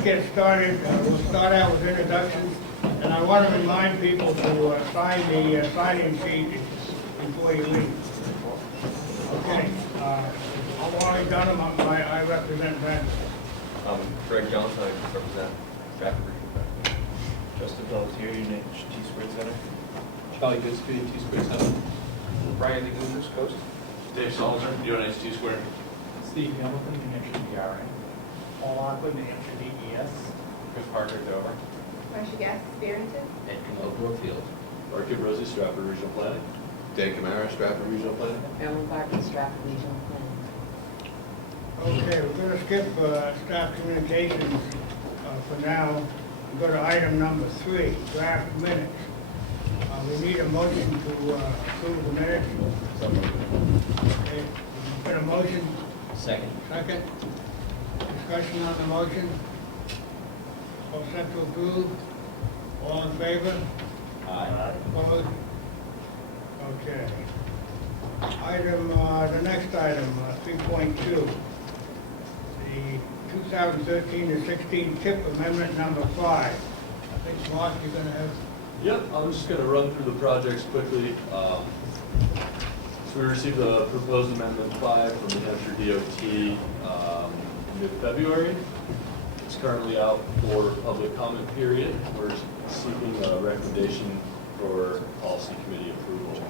let's get started. We'll start out with introductions, and I want to remind people to sign the sign-in sheet before you leave. Okay. I'm Wally Dunham. I represent Brent. Greg Johnson, I represent Strafford. Justin Pelletier, UNH T-Squared Center. Charlie Goodspeed, T-Squared Center. Brian DeGulis, Coast. Dave Sullivan, UNH T-Squared. Steve Hamilton, New Hampshire DRA. Paul Lockwood, New Hampshire DES. Chris Parker, Dover. Marcia Gass, Barrington. And Comeau, Brookfield. Mark Rosie, Strafford Regional Planning. Dan Camara, Strafford Regional Planning. Marilyn Barton, Strafford Regional Planning. Okay, we're going to skip staff communications for now. We go to item number 3, draft minutes. We need a motion to approve the minutes. Okay, got a motion? Second. Second. Discussion on the motion. All set to approve? All in favor? Aye. Opposed? Okay. Item, the next item, 3.2. The 2013 to 16 TIP Amendment number 5. I think, Mark, you're going to have... Yep, I'm just going to run through the projects quickly. So we received a proposed amendment 5 from the Hampshire DOT in mid-February. It's currently out for public comment period. We're seeking a recommendation for policy committee approval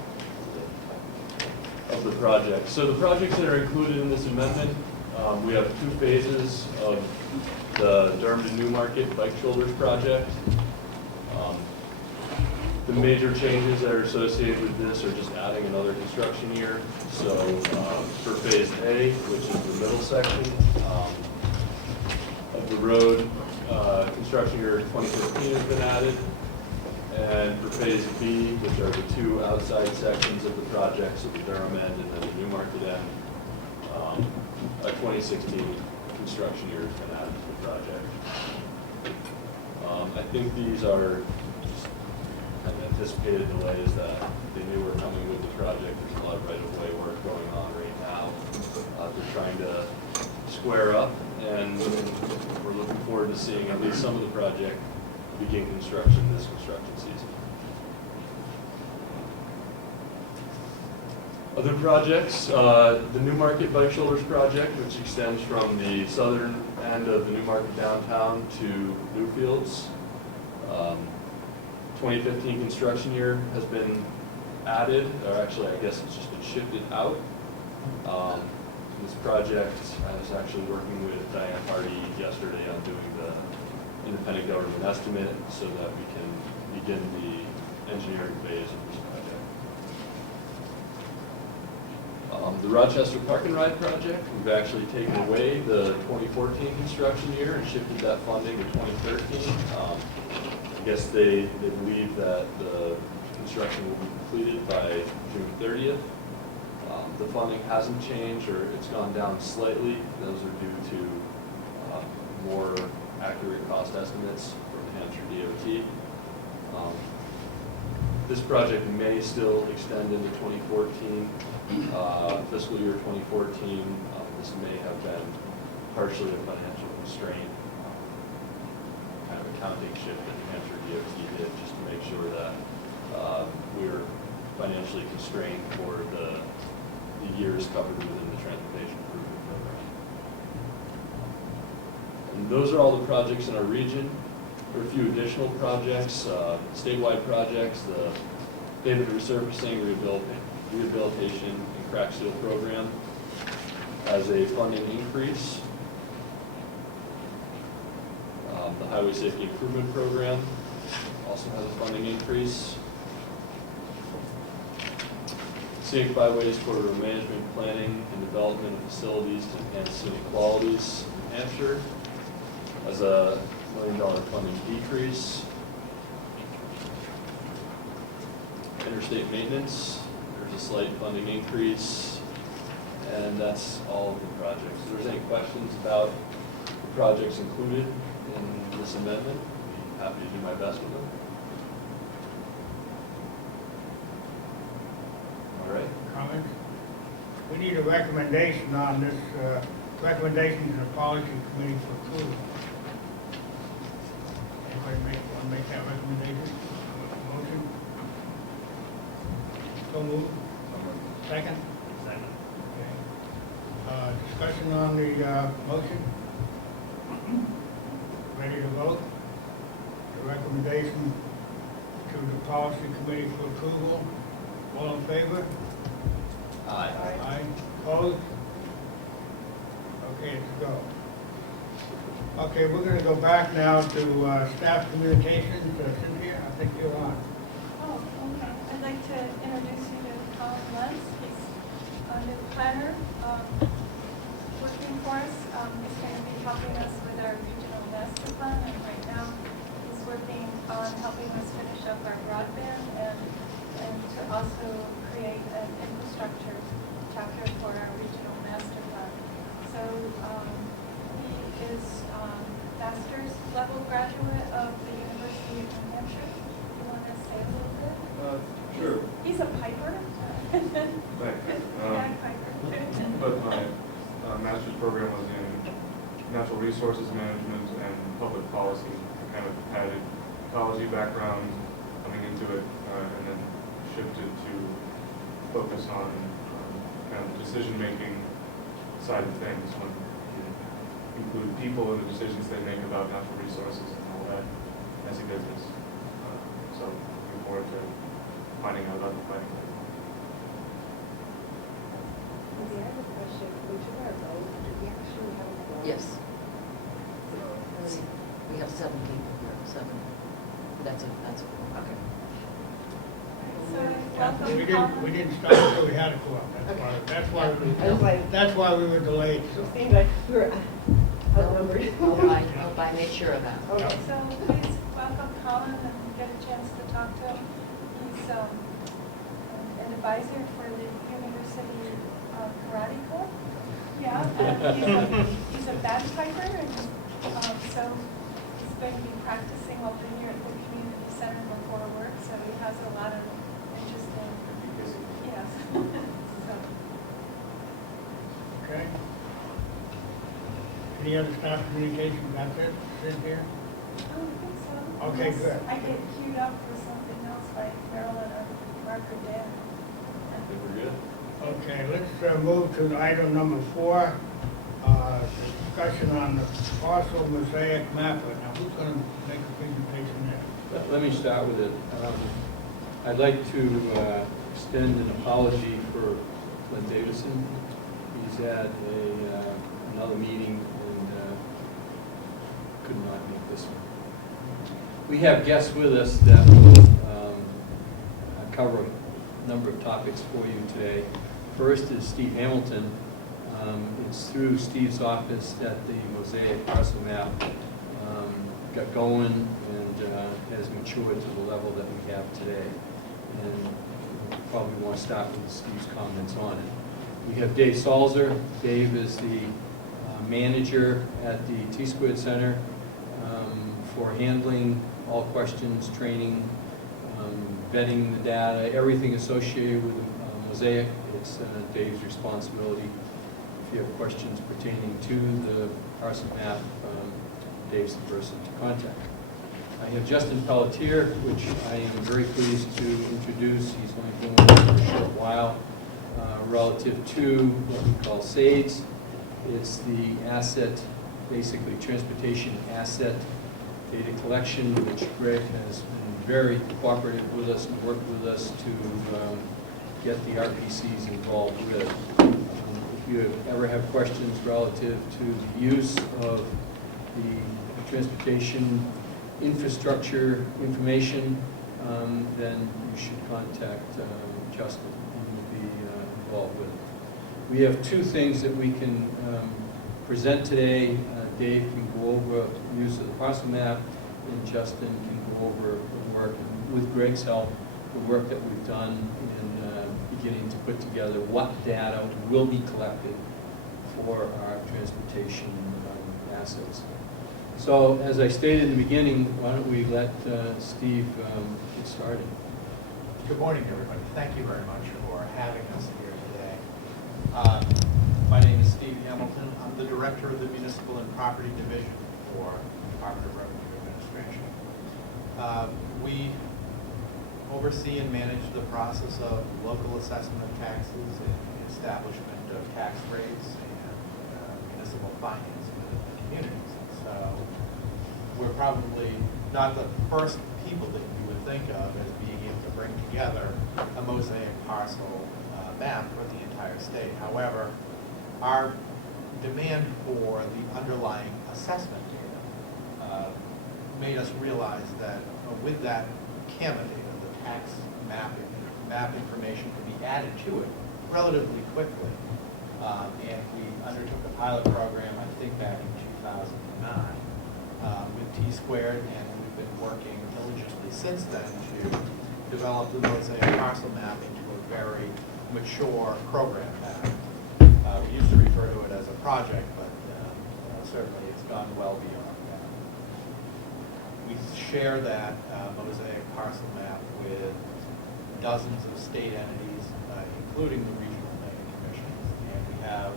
of the project. So the projects that are included in this amendment, we have 2 phases of the Durham to Newmarket Bike Shoulders project. The major changes that are associated with this are just adding another construction year. So for phase A, which is the middle section of the road, construction year 2015 has been added. And for phase B, which are the 2 outside sections of the project, so the Durham end and then the Newmarket end, a 2016 construction year has been added to the project. I think these are kind of anticipated delays that they knew were coming with the project. There's a lot of right-of-way work going on right now. They're trying to square up, and we're looking forward to seeing at least some of the project begin construction this construction season. Other projects, the Newmarket Bike Shoulders project, which extends from the southern end of the Newmarket downtown to Newfields. 2015 construction year has been added, or actually I guess it's just been shifted out. This project, I was actually working with Diane Hardy yesterday on doing the independent government estimate so that we can begin the engineering phase of this project. The Rochester Park and Ride project, we've actually taken away the 2014 construction year and shifted that funding to 2013. I guess they believe that the construction will be completed by June 30th. The funding hasn't changed, or it's gone down slightly. Those are due to more accurate cost estimates from the Hampshire DOT. This project may still extend into 2014, fiscal year 2014. This may have been partially a financial constraint, kind of accounting shift that the Hampshire DOT did just to make sure that we were financially constrained for the years covered within the transportation improvement program. And those are all the projects in our region. There are a few additional projects, statewide projects, the pavement resurfacing, rehabilitation, and crack seal program has a funding increase. The highway safety improvement program also has a funding increase. Scenic byways corridor management, planning, and development of facilities to enhance scenic qualities in Hampshire has a $1 million funding decrease. Interstate maintenance, there's a slight funding increase, and that's all of the projects. If there's any questions about the projects included in this amendment, I'd be happy to do my best with them. All right. Comments? We need a recommendation on this, recommendation to the policy committee for approval. Anybody want to make that recommendation? Motion? So moved. Second? Second. Okay. Discussion on the motion? Ready to vote? The recommendation to the policy committee for approval. All in favor? Aye. Aye. Opposed? Okay, let's go. Okay, we're going to go back now to staff communications. Cynthia, I think you're on. Oh, okay. I'd like to introduce you to Colin Lentz. He's a new planner working for us. He's going to be helping us with our regional master plan, and right now he's working on helping us finish up our broadband and to also create an infrastructure chapter for our regional master plan. So he is master's level graduate of the University of New Hampshire. You want to say a little bit? Sure. He's a piper. Thanks. Bagpiper. But my master's program was in natural resources management and public policy. I kind of had an ecology background coming into it, and then shifted to focus on kind of the decision-making side of things when you include people in the decisions they make about natural resources and all that as a business. So looking forward to finding out about the planning. I have a question. Would you want to vote? Do we actually have a vote? Yes. We have 7 people here, 7. That's okay. So We welcome, didn't start until we had a quorum. I was like, That's why we were delayed. it seemed like we were outnumbered. I made sure of that. Okay. So please welcome Colin and get a chance to talk to him. He's an advisor for the University Karate Club. Yeah, and he's a bagpiper, and so he's going to be practicing while being here at the community center before work. So he has a lot of interesting. Yes. So. Okay. Any other staff communication? That's it? Cynthia? I don't think so. Okay, Unless good. I get queued up for something else by Marilyn or Mark or Dan. I think we're good. Okay, let's move to item number 4, discussion on the parcel mosaic mapper. Now, who's going to make a presentation there? Let me start with it. I'd like to extend an apology for Glenn Davison. He's at another meeting and could not make this one. We have guests with us that will cover a number of topics for you today. First is Steve Hamilton. It's through Steve's office that the mosaic parcel map got going and has matured to the level that we have today. And probably want to start with Steve's comments on it. We have Dave Salzer. Dave is the manager at the T-Squared Center for handling all questions, training, vetting the data, everything associated with the mosaic. It's Dave's responsibility. If you have questions pertaining to the parcel map, Dave's the person to contact. I have Justin Pelletier, which I am very pleased to introduce. He's only been with us for a short while, relative to what we call SAIDS. It's the asset, basically transportation asset data collection, which Greg has been very cooperative with us and worked with us to get the RPCs involved with. If you ever have questions relative to the use of the transportation infrastructure information, then you should contact Justin and you'll be involved with it. We have 2 things that we can present today. Dave can go over the use of the parcel map, and Justin can go over the work, and with Greg's help, the work that we've done in beginning to put together what data will be collected for our transportation assets. So, as I stated in the beginning, why don't we let Steve get started. Good morning, everybody. Thank you very much for having us here today. My name is Steve Hamilton. I'm the Director of the Municipal and Property Division for the Department of Revenue Administration. We oversee and manage the process of local assessment of taxes and establishment of tax rates and municipal finance within the communities. So we're probably not the first people that you would think of as being able to bring together a mosaic parcel map for the entire state. However, our demand for the underlying assessment data made us realize that with that CAMA data, the tax map information could be added to it relatively quickly. And we undertook a pilot program, I think back in 2009, with T-Squared, and we've been working diligently since then to develop the mosaic parcel map into a very mature program map. We used to refer to it as a project, but certainly it's gone well beyond that. We share that mosaic parcel map with dozens of state entities, including the regional planning commissions, and we have,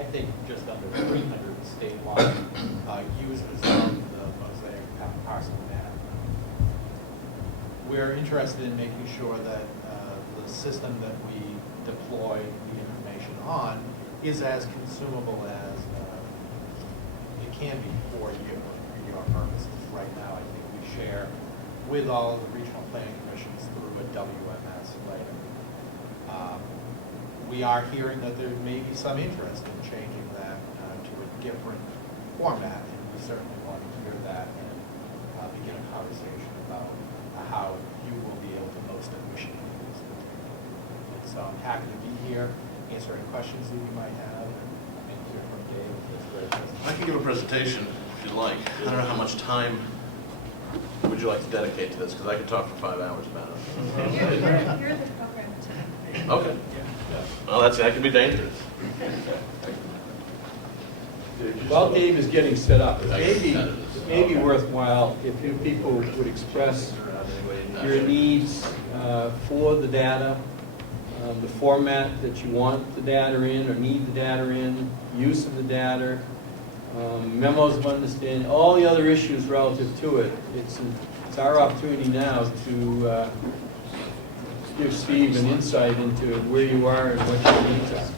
I think, just under 300 statewide users of the mosaic parcel map. We're interested in making sure that the system that we deploy the information on is as consumable as it can be for you, for your purposes. Right now, I think we share with all of the regional planning commissions through a WMS layer. We are hearing that there may be some interest in changing that to a different format, and we certainly want to hear that and begin a conversation about how you will be able to most efficiently use it. And so I'm happy to be here, answer any questions that you might have, and hear from Dave. That's great. I can give a presentation if you'd like. I don't know how much time would you like to dedicate to this, because I could talk for 5 hours about it. You're the program today. Okay. Well, that could be dangerous. While Dave is getting set up, it may be worthwhile if you people would express your needs for the data, the format that you want the data in or need the data in, use of the data, memos of understanding, all the other issues relative to it. It's our opportunity now to give Steve an insight into where you are and what your needs are.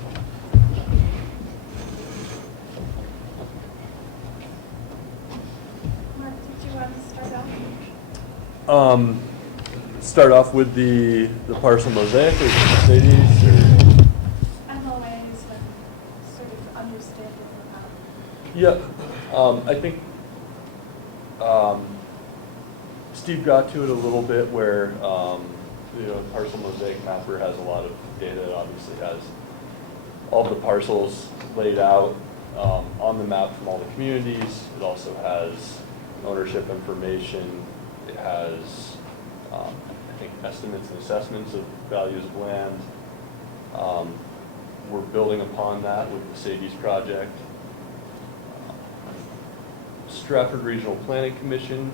Mark, did you want to start off? Start off with the parcel mosaic or cities or MOAs and sort of understanding of yeah. I think Steve got to it a little bit where parcel mosaic mapper has a lot of data. It obviously has all the parcels laid out on the map from all the communities. It also has ownership information. It has I think estimates and assessments of values of land. We're building upon that with the Sadie's project. Strafford Regional Planning Commission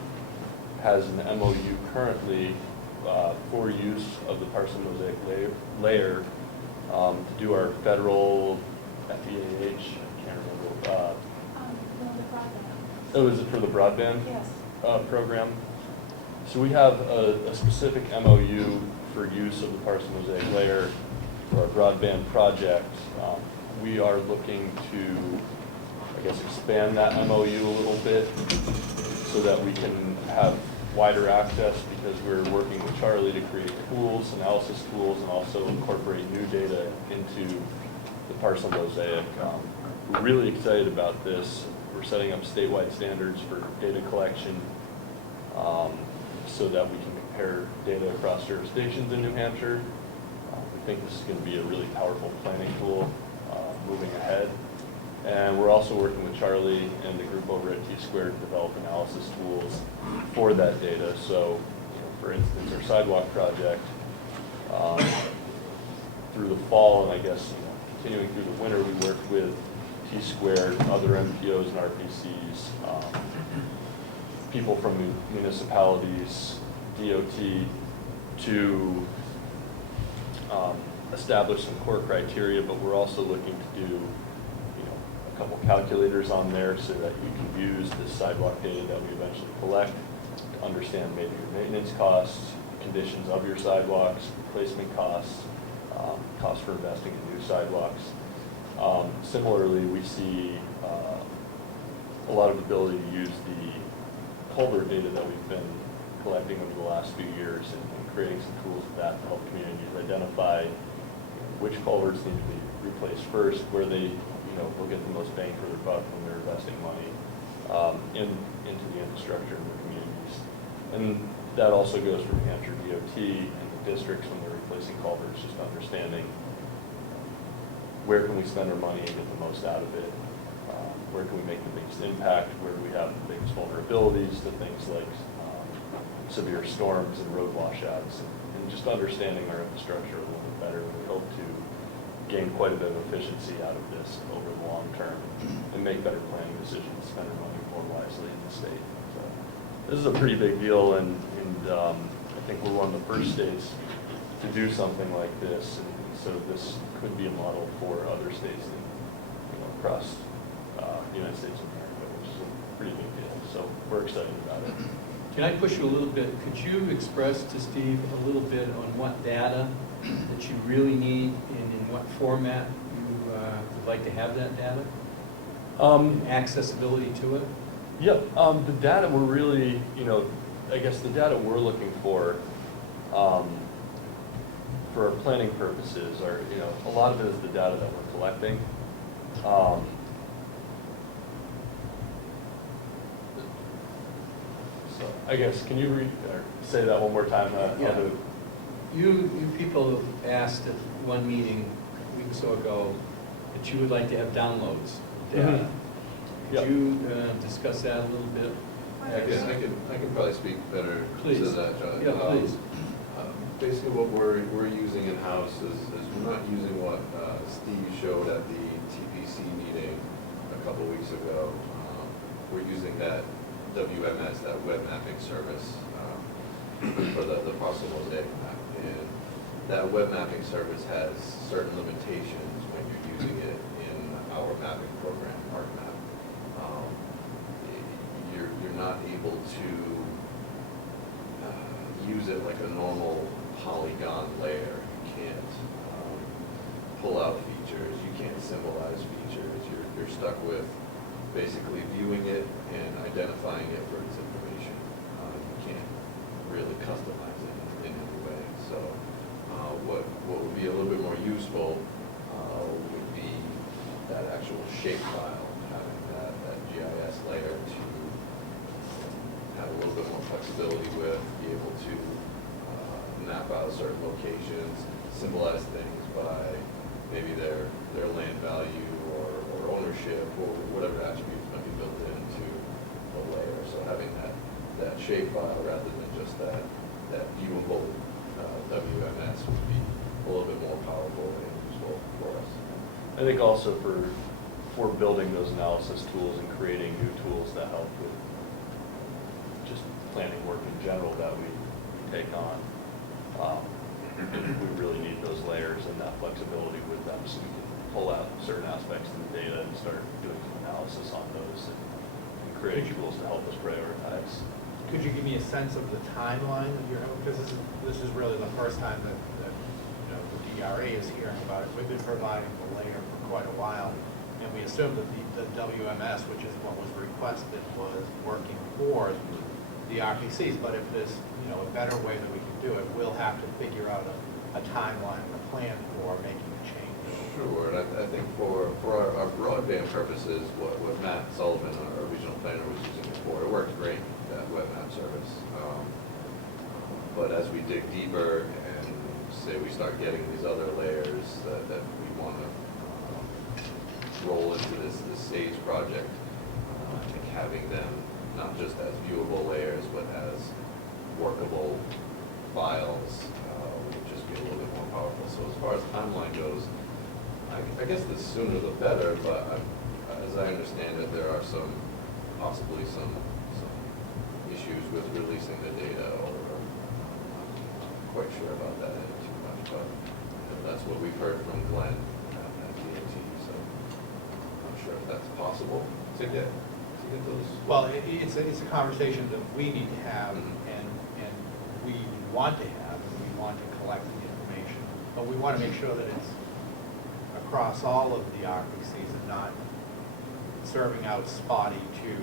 has an MOU currently for use of the parcel mosaic layer to do our federal FEAH, I can't remember. no, the broadband. Oh, is it for the broadband Yes. program? So we have a specific MOU for use of the parcel mosaic layer for our broadband project. We are looking to, I guess, expand that MOU a little bit so that we can have wider access, because we're working with Charlie to create tools, analysis tools, and also incorporate new data into the parcel mosaic. We're really excited about this. We're setting up statewide standards for data collection so that we can compare data across jurisdictions in New Hampshire. We think this is going to be a really powerful planning tool moving ahead. And we're also working with Charlie and the group over at T-Squared to develop analysis tools for that data. So, for instance, our sidewalk project through the fall, and I guess continuing through the winter, we worked with T-Squared, other MPOs and RPCs, people from municipalities, DOT, to establish some core criteria, but we're also looking to do a couple calculators on there so that you can use the sidewalk data that we eventually collect to understand maybe your maintenance costs, conditions of your sidewalks, replacement costs, costs for investing in new sidewalks. Similarly, we see a lot of ability to use the culvert data that we've been collecting over the last few years and creating some tools with that to help communities identify which culverts need to be replaced first, where they will get the most bang for their buck when they're investing money into the infrastructure in the communities. And that also goes for New Hampshire DOT and the districts when they're replacing culverts, just understanding where can we spend our money and get the most out of it, where can we make the biggest impact, where do we have the biggest vulnerabilities to things like severe storms and road washouts, and just understanding our infrastructure a little bit better. We hope to gain quite a bit of efficiency out of this over the long term and make better planning decisions, spend our money more wisely in the state. So this is a pretty big deal, and I think we're one of the first states to do something like this, and so this could be a model for other states across the United States of America, which is a pretty big deal. So we're excited about it. Can I push you a little bit? Could you express to Steve a little bit on what data that you really need and in what format you would like to have that data? And accessibility to it? Yep. The data we're really, I guess the data we're looking for our planning purposes are, a lot of it is the data that we're collecting. So I guess, can you say that one more time? Yeah. You people asked at one meeting a week or so ago that you would like to have downloads of data. Mm-hmm. Could you discuss that a little bit? I can probably speak better Please. to that, John. Yeah, please. Basically, what we're using in-house is we're not using what Steve showed at the TPC meeting a couple weeks ago. We're using that WMS, that web mapping service, for the parcel mosaic map. And that web mapping service has certain limitations when you're using it in our mapping program, ArcMap. You're not able to use it like a normal polygon layer. You can't pull out features. You can't symbolize features. You're stuck with basically viewing it and identifying it for its information. You can't really customize it in any way. So what would be a little bit more useful would be that actual shape file, having that GIS layer to have a little bit more flexibility with, be able to map out certain locations, symbolize things by maybe their land value or ownership or whatever attributes might be built into the layer. So having that shape file rather than just that viewable WMS would be a little bit more powerful and useful for us. I think also for building those analysis tools and creating new tools that help with just planning work in general that we take on, we really need those layers and that flexibility with them so we can pull out certain aspects of the data and start doing some analysis on those and create tools to help us prioritize. Could you give me a sense of the timeline that you're having? Because this is really the first time that the DRA is hearing about it. We've been providing the layer for quite a while, and we assumed that the WMS, which is what was requested, was working for the RPCs. But if there's a better way that we can do it, we'll have to figure out a timeline and a plan for making a change. Sure, and I think for our broadband purposes, what Matt Sullivan, our regional planner, was using it for, it worked great, that web map service. But as we dig deeper and say we start getting these other layers that we want to roll into this SAGE project, I think having them not just as viewable layers, but as workable files would just be a little bit more powerful. So as far as timeline goes, I guess the sooner the better, but as I understand it, there are possibly some issues with releasing the data, or I'm not quite sure about that too much, but that's what we've heard from Glenn at DOT, so I'm not sure if that's possible to get get those? Well, it's a conversation that we need to have, and we want to have, and we want to collect the information. But we want to make sure that it's across all of the RPCs and not serving out spotty to,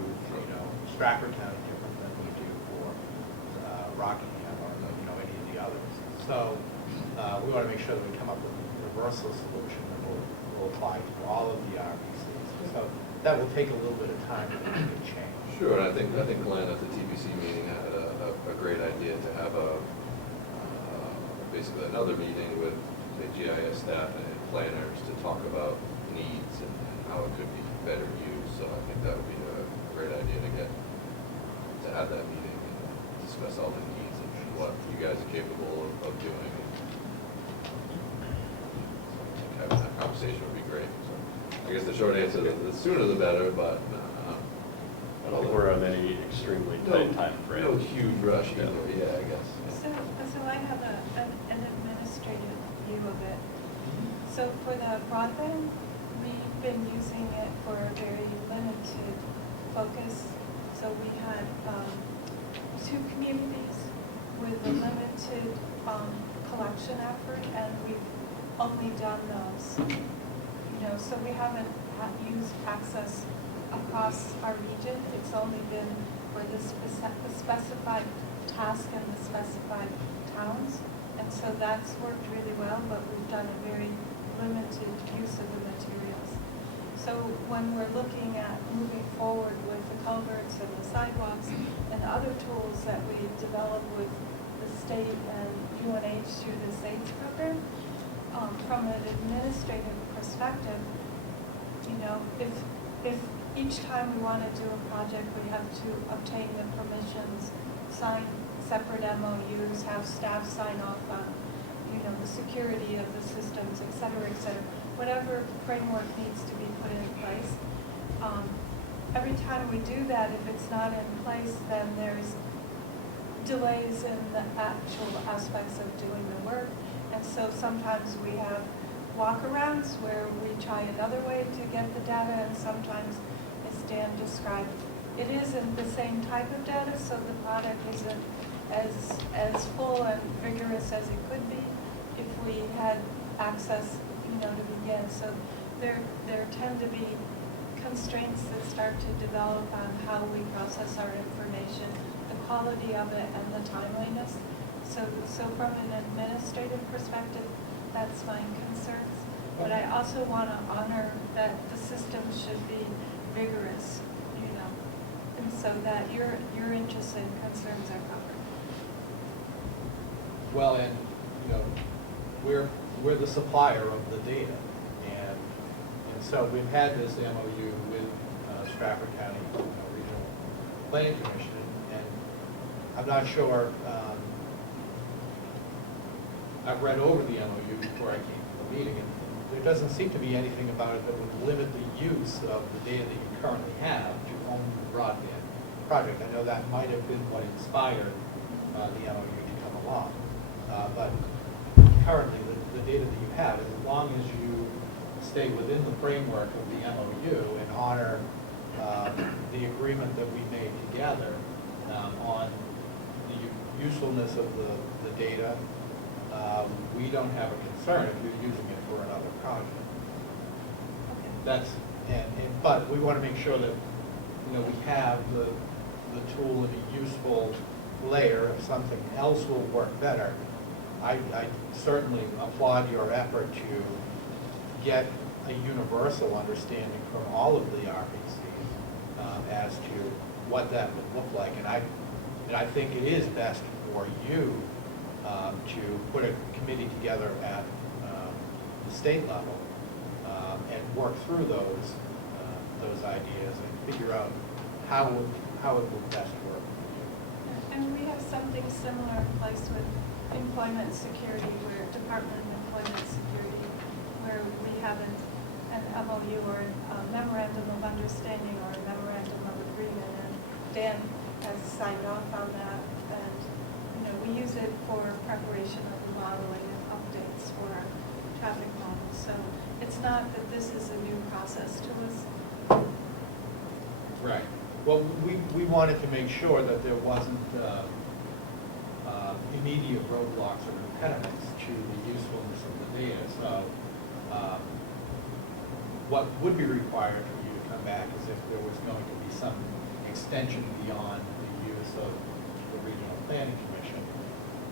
Strafford County different than we do for Rockingham or, any of the others. So we want to make sure that we come up with a universal solution that will apply to all of the RPCs. So that will take a little bit of time to change. Sure, and I think Glenn at the TPC meeting had a great idea to have basically another meeting with the GIS staff and planners to talk about needs and how it could be better used. So I think that would be a great idea to have that meeting and discuss all the needs and what you guys are capable of doing. I think having that conversation would be great. So I guess the short answer is the sooner the better, but I don't think we're on any extremely tight time frame. No huge rush either, yeah, I guess. So I have an administrative view of it. So for the broadband, we've been using it for a very limited focus. So we had 2 communities with a limited collection effort, and we've only done those. So we haven't used access across our region. It's only been for the specified task and the specified towns. And so that's worked really well, but we've done a very limited use of the materials. So when we're looking at moving forward with the culverts and the sidewalks and other tools that we develop with the state and UNH through the SAIDS program, from an administrative perspective, if each time we want to do a project, we have to obtain the permissions, sign separate MOUs, have staff sign off on, the security of the systems, et cetera, whatever framework needs to be put in place. Every time we do that, if it's not in place, then there's delays in the actual aspects of doing the work. And so sometimes we have walkarounds where we try another way to get the data, and sometimes, as Dan described, it isn't the same type of data, so the product isn't as full and vigorous as it could be if we had access, to begin. So there tend to be constraints that start to develop on how we process our information, the quality of it, and the timeliness. So from an administrative perspective, that's my concerns. But I also want to honor that the system should be vigorous, and so that your interests and concerns are covered. Well, and, we're the supplier of the data, and so we've had this MOU with Strafford County Regional Planning Commission, and I'm not sure, I've read over the MOU before I came to the meeting, and there doesn't seem to be anything about it that would limit the use of the data that you currently have to own the broadband project. I know that might have been what inspired the MOU to come along, but currently the data that you have, as long as you stay within the framework of the MOU and honor the agreement that we made together on the usefulness of the data, we don't have a concern if you're using it for another project. That's but we want to make sure that we have the tool in a useful layer. If something else will work better, I certainly applaud your effort to get a universal understanding from all of the RPCs as to what that would look like. And I think it is best for you to put a committee together at the state level and work through those ideas and figure out how it will best work. And we have something similar in place with employment security, where Department of Employment Security, where we have an MOU or a memorandum of understanding or a memorandum of agreement, and Dan has signed off on that, and we use it for preparation of the modeling and updates for our traffic models. So it's not that this is a new process to us. Right. Well, we wanted to make sure that there wasn't immediate roadblocks or impediments to the usefulness of the data. So what would be required for you to come back is if there was going to be some extension beyond the use of the Regional Planning Commission,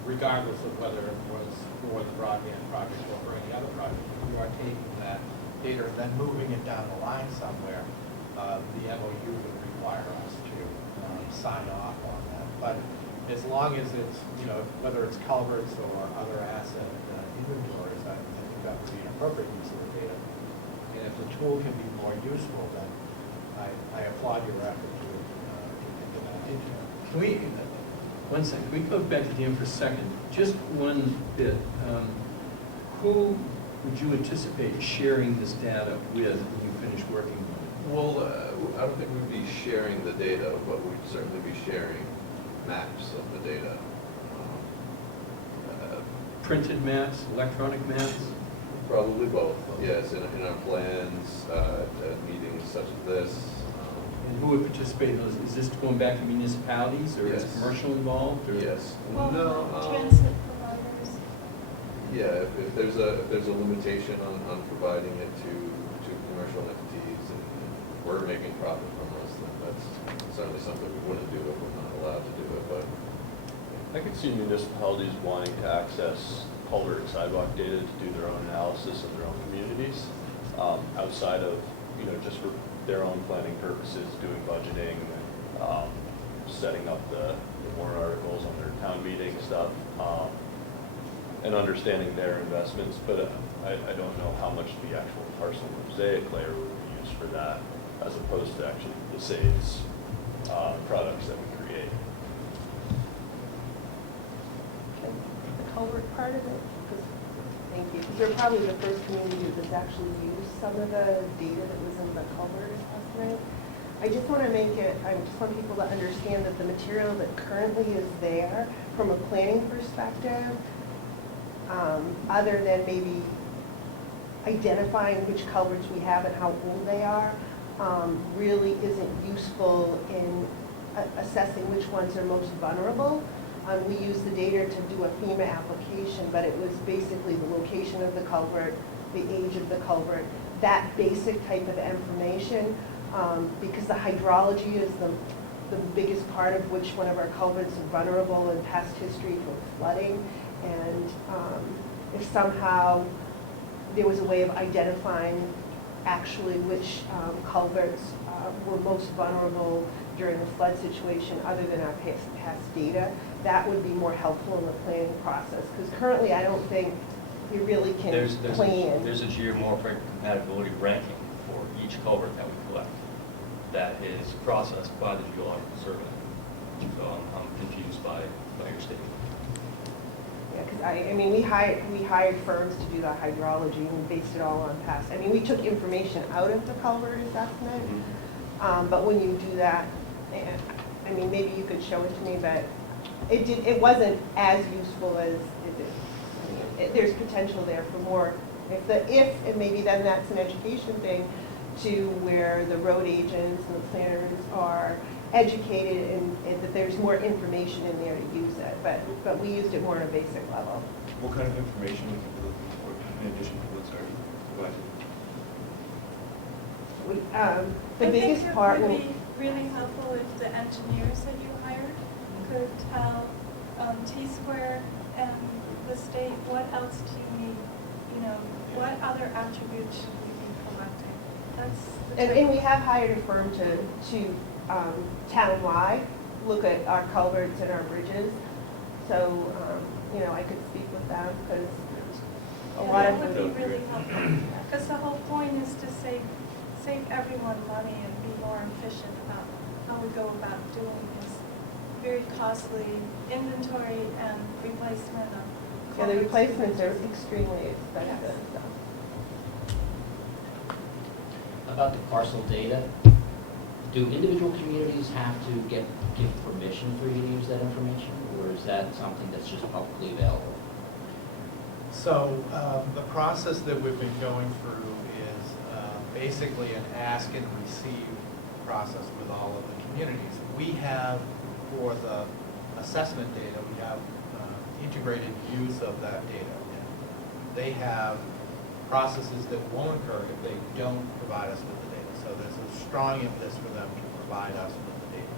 regardless of whether it was for the broadband project or for any other project. If you are taking that data and then moving it down the line somewhere, the MOU would require us to sign off on that. But as long as it's, whether it's culverts or other asset inventories, I think that would be an appropriate use of the data. And if the tool can be more useful, then I applaud your effort to get into that detail. Can we, one second, can we go back to Dan for a second? Just one bit. Who would you anticipate sharing this data with when you finish working on it? Well, I don't think we'd be sharing the data, but we'd certainly be sharing maps of the data. Printed maps, electronic maps? Probably both, yes, in our plans, at meetings such as this. And who would participate in those? Is this going back to municipalities, or is Yes. commercial involved? Or? Yes. Well, No, transit providers. yeah, if there's a limitation on providing it to commercial entities and we're making profit from this, then that's certainly something we wouldn't do if we're not allowed to do it, but. I could see municipalities wanting to access culvert and sidewalk data to do their own analysis of their own communities, outside of, just for their own planning purposes, doing budgeting, setting up the warrant articles on their town meeting stuff, and understanding their investments. But I don't know how much the actual parcel mosaic layer would be used for that, as opposed to actually the SAVES products that we create. The culvert part of it, thank you, because we're probably the first community that's actually used some of the data that was in the culvert assessment. I just want to I just want people to understand that the material that currently is there from a planning perspective, other than maybe identifying which culverts we have and how old they are, really isn't useful in assessing which ones are most vulnerable. We used the data to do a FEMA application, but it was basically the location of the culvert, the age of the culvert, that basic type of information, because the hydrology is the biggest part of which one of our culverts are vulnerable in past history for flooding. And if somehow there was a way of identifying actually which culverts were most vulnerable during the flood situation, other than our past data, that would be more helpful in the planning process. Because currently, I don't think we really can plan. There's a geomorphic compatibility ranking for each culvert that we collect that is processed by the Geological Survey. So I'm confused by your statement. Yeah, because I mean, we hired firms to do the hydrology, and we based it all on past. I mean, we took information out of the culvert assessment, but when you do that, I mean, maybe you could show it to me, but it wasn't as useful as it is. I mean, there's potential there for more. And maybe then that's an education thing, to where the road agents and the planners are educated and that there's more information in there to use it. But we used it more on a basic level. What kind of information would you be looking for in addition to what's already provided? The biggest part I think it would be really helpful if the engineers that you hired could tell T-Square and the state, what else do you need? What other attributes should we be collecting? That's the and we have hired a firm to town-wide look at our culverts and our bridges. So, I could speak with them because a lot that of would them. be really helpful. Because the whole point is to save everyone money and be more efficient about how we go about doing this very costly inventory and replacement of. Yeah, the replacements are extremely expensive. Yes. So. About the parcel data, do individual communities have to give permission for you to use that information, or is that something that's just publicly available? So the process that we've been going through is basically an ask and receive process with all of the communities. We have, for the assessment data, we have integrated use of that data. And they have processes that won't occur if they don't provide us with the data. So there's a strong impetus for them to provide us with the data.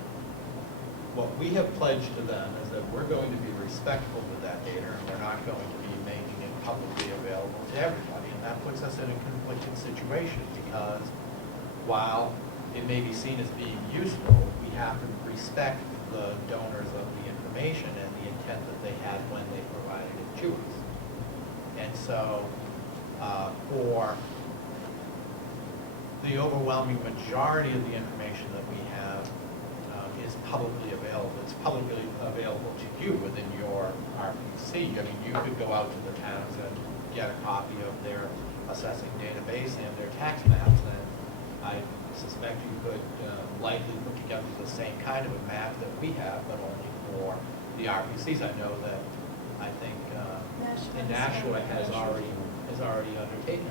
What we have pledged to them is that we're going to be respectful of that data, and we're not going to be making it publicly available to everybody. And that puts us in a conflicting situation, because while it may be seen as being useful, we have to respect the donors of the information and the intent that they had when they provided it to us. And so, for the overwhelming majority of the information that we have is publicly available. It's publicly available to you within your RPC. I mean, you could go out to the towns and get a copy of their assessing database and their tax maps, and I suspect you could likely put together the same kind of a map that we have, but only for the RPCs. I know that, I think, Nashua has already undertaken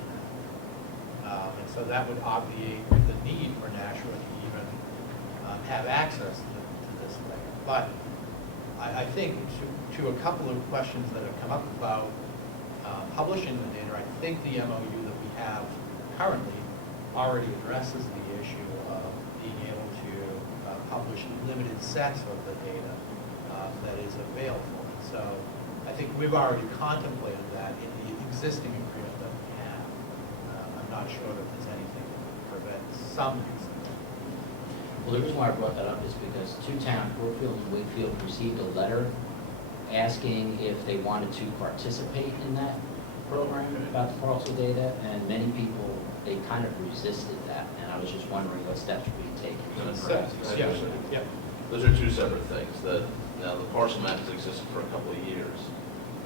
that. And so that would obviate the need for Nashua to even have access to this thing. But I think to a couple of questions that have come up about publishing the data, I think the MOU that we have currently already addresses the issue of being able to publish limited sets of the data that is available. So I think we've already contemplated that in the existing agreement that we have. I'm not sure that there's anything that would prevent some use of it. Well, the reason why I brought that up is because two towns, Brookfield and Wakefield, received a letter asking if they wanted to participate in that program about the parcel data, and many people, they kind of resisted that, and I was just wondering what steps were being taken. Yeah. Those are two separate things. Now, the parcel map has existed for a couple of years.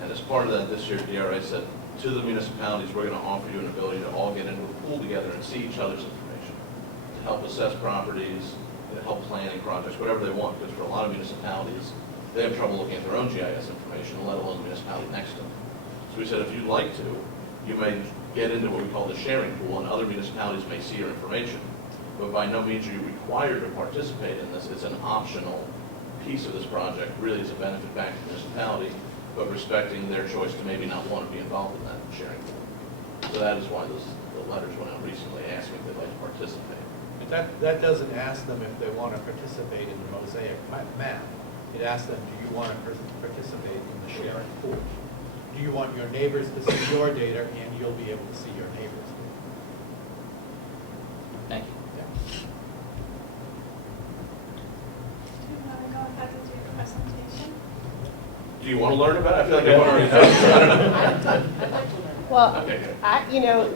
And as part of that, this year, DRA said to the municipalities, we're going to offer you an ability to all get into a pool together and see each other's information, to help assess properties, to help planning projects, whatever they want, because for a lot of municipalities, they have trouble looking at their own GIS information, let alone the municipality next to them. So we said, if you'd like to, you may get into what we call the sharing pool, and other municipalities may see your information. But by no means are you required to participate in this. It's an optional piece of this project, really is a benefit back to the municipality, but respecting their choice to maybe not want to be involved in that sharing pool. So that is why the letters went out recently asking if they'd like to participate. But that doesn't ask them if they want to participate in the mosaic map. It asks them, do you want to participate in the sharing pool? Do you want your neighbors to see your data, and you'll be able to see your neighbors' data? Thank you. Do you want to go ahead and do your presentation? Do you want to learn about it? I feel like I've already done it. Well, Okay, good. you know,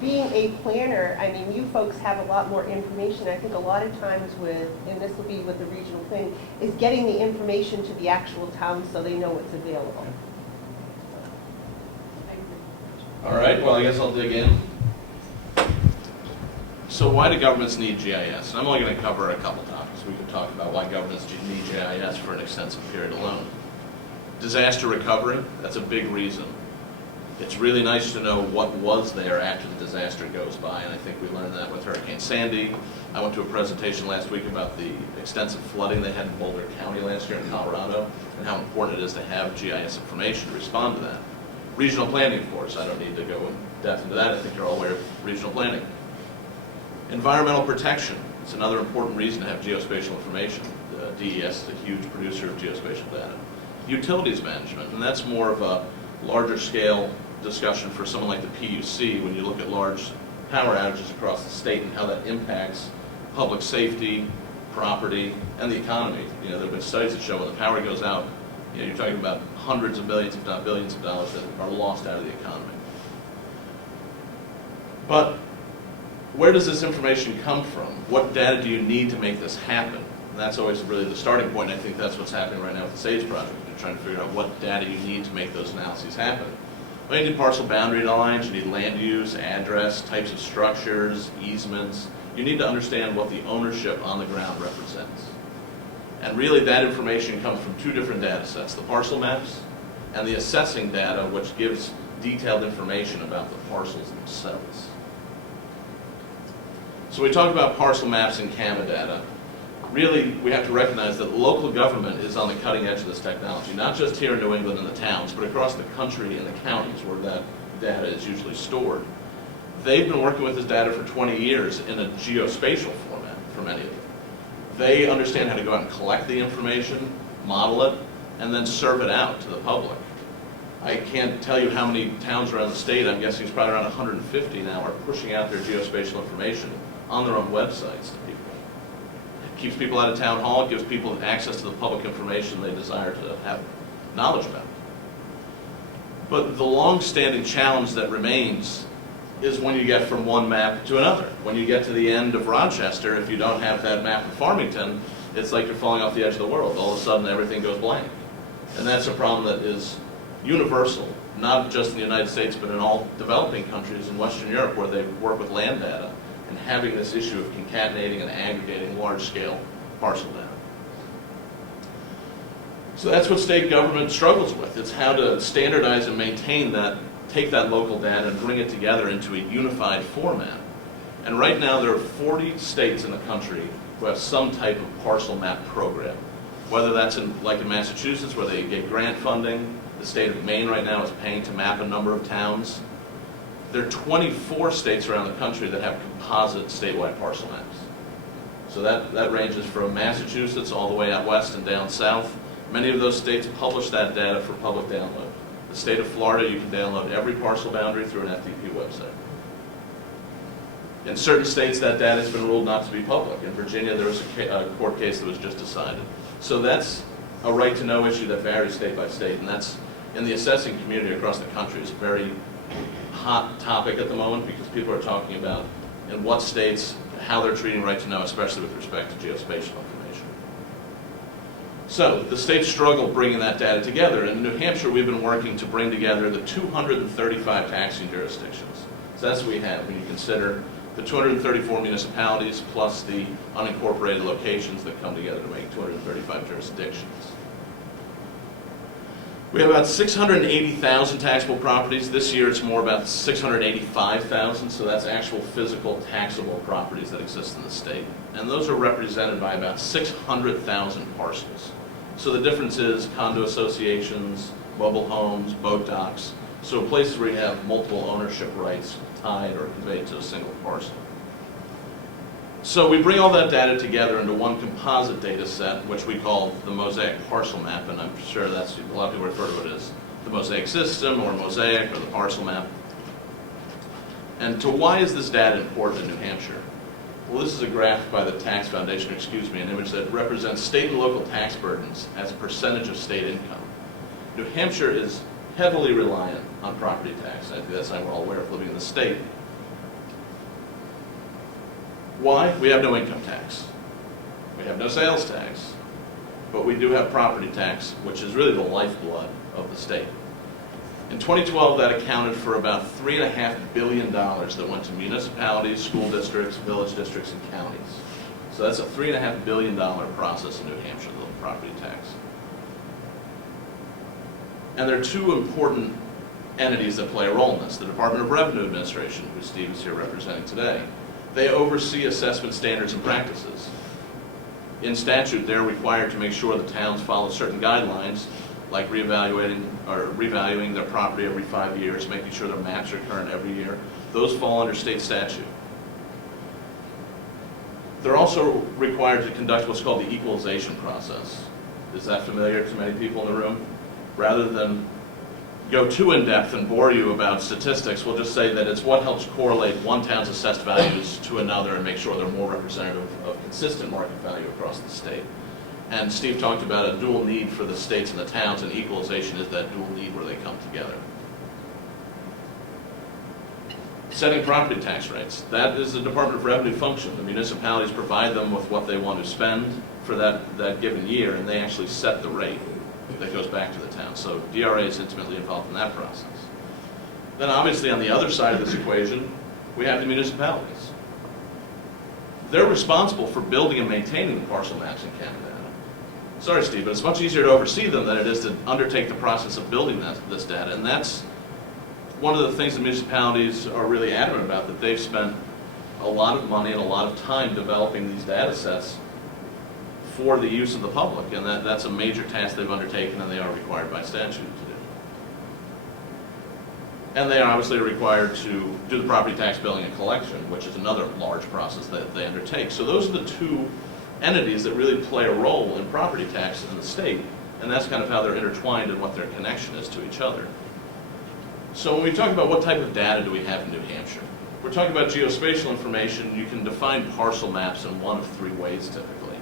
being a planner, I mean, you folks have a lot more information. I think a lot of times with, and this will be with the regional thing, is getting the information to the actual town so they know what's available. All right, well, I guess I'll dig in. So why do governments need GIS? I'm only going to cover a couple topics. We could talk about why governments need GIS for an extensive period alone. Disaster recovery, that's a big reason. It's really nice to know what was there after the disaster goes by, and I think we learned that with Hurricane Sandy. I went to a presentation last week about the extensive flooding they had in Boulder County last year in Colorado, and how important it is to have GIS information to respond to that. Regional planning, of course, I don't need to go in depth into that. I think you're all aware of regional planning. Environmental protection, it's another important reason to have geospatial information. The DES is a huge producer of geospatial data. Utilities management, and that's more of a larger scale discussion for someone like the PUC when you look at large power outages across the state and how that impacts public safety, property, and the economy. You know, there have been studies that show when the power goes out, you know, you're talking about hundreds of millions, if not billions of dollars that are lost out of the economy. But where does this information come from? What data do you need to make this happen? And that's always really the starting point. I think that's what's happening right now with the SAGE project. You're trying to figure out what data you need to make those analyses happen. Well, you need parcel boundary lines, you need land use, address, types of structures, easements. You need to understand what the ownership on the ground represents. And really that information comes from two different data sets, the parcel maps and the assessing data, which gives detailed information about the parcels themselves. So we talk about parcel maps and CAMA data. Really, we have to recognize that local government is on the cutting edge of this technology, not just here in New England and the towns, but across the country and the counties where that data is usually stored. They've been working with this data for 20 years in a geospatial format for many of them. They understand how to go out and collect the information, model it, and then serve it out to the public. I can't tell you how many towns around the state, I'm guessing it's probably around 150 now, are pushing out their geospatial information on their own websites to people. It keeps people out of town hall, it gives people access to the public information they desire to have knowledge about. But the long-standing challenge that remains is when you get from one map to another. When you get to the end of Rochester, if you don't have that map of Farmington, it's like you're falling off the edge of the world. All of a sudden, everything goes blank. And that's a problem that is universal, not just in the United States, but in all developing countries in Western Europe where they work with land data and having this issue of concatenating and aggregating large-scale parcel data. So that's what state government struggles with. It's how to standardize and maintain that, take that local data and bring it together into a unified format. And right now there are 40 states in the country who have some type of parcel map program. Whether that's like in Massachusetts where they get grant funding, the state of Maine right now is paying to map a number of towns. There are 24 states around the country that have composite statewide parcel maps. So that ranges from Massachusetts all the way out west and down south. Many of those states publish that data for public download. The state of Florida, you can download every parcel boundary through an FDP website. In certain states, that data has been ruled not to be public. In Virginia, there was a court case that was just decided. So that's a right-to-know issue that varies state by state, and that's, in the assessing community across the country, is a very hot topic at the moment because people are talking about in what states, how they're treating right-to-know, especially with respect to geospatial information. So the states struggle bringing that data together. In New Hampshire, we've been working to bring together the 235 taxing jurisdictions. So that's what we have when you consider the 234 municipalities plus the unincorporated locations that come together to make 235 jurisdictions. We have about 680,000 taxable properties. This year it's more about 685,000, so that's actual physical taxable properties that exist in the state. And those are represented by about 600,000 parcels. So the difference is condo associations, mobile homes, boat docks, so places where you have multiple ownership rights tied or conveyed to a single parcel. So we bring all that data together into one composite data set, which we call the Mosaic parcel map, and I'm sure that's, a lot of people refer to it as the Mosaic system or Mosaic or the parcel map. And to why is this data important in New Hampshire? Well, this is a graph by the Tax Foundation, an image that represents state and local tax burdens as a percentage of state income. New Hampshire is heavily reliant on property tax. I think that's something we're all aware of living in the state. Why? We have no income tax. We have no sales tax. But we do have property tax, which is really the lifeblood of the state. In 2012, that accounted for about $3.5 billion that went to municipalities, school districts, village districts, and counties. So that's a $3.5 billion process in New Hampshire, the property tax. And there are two important entities that play a role in this. The Department of Revenue Administration, who Steve is here representing today. They oversee assessment standards and practices. In statute, they're required to make sure the towns follow certain guidelines, like revaluing their property every 5 years, making sure their maps are current every year. Those fall under state statute. They're also required to conduct what's called the equalization process. Is that familiar to many people in the room? Rather than go too in-depth and bore you about statistics, we'll just say that it's what helps correlate one town's assessed values to another and make sure they're more representative of consistent market value across the state. And Steve talked about a dual need for the states and the towns, and equalization is that dual need where they come together. Setting property tax rates. That is the Department of Revenue function. The municipalities provide them with what they want to spend for that given year, and they actually set the rate that goes back to the town. So DRA is intimately involved in that process. Then obviously on the other side of this equation, we have the municipalities. They're responsible for building and maintaining the parcel maps in Canada. Sorry, Steve, but it's much easier to oversee them than it is to undertake the process of building this data. And that's one of the things the municipalities are really adamant about, that they've spent a lot of money and a lot of time developing these data sets for the use of the public, and that's a major task they've undertaken, and they are required by statute to do. And they are obviously required to do the property tax billing and collection, which is another large process that they undertake. So those are the two entities that really play a role in property taxes in the state, and that's kind of how they're intertwined and what their connection is to each other. So when we talk about what type of data do we have in New Hampshire, we're talking about geospatial information. You can define parcel maps in one of three ways typically.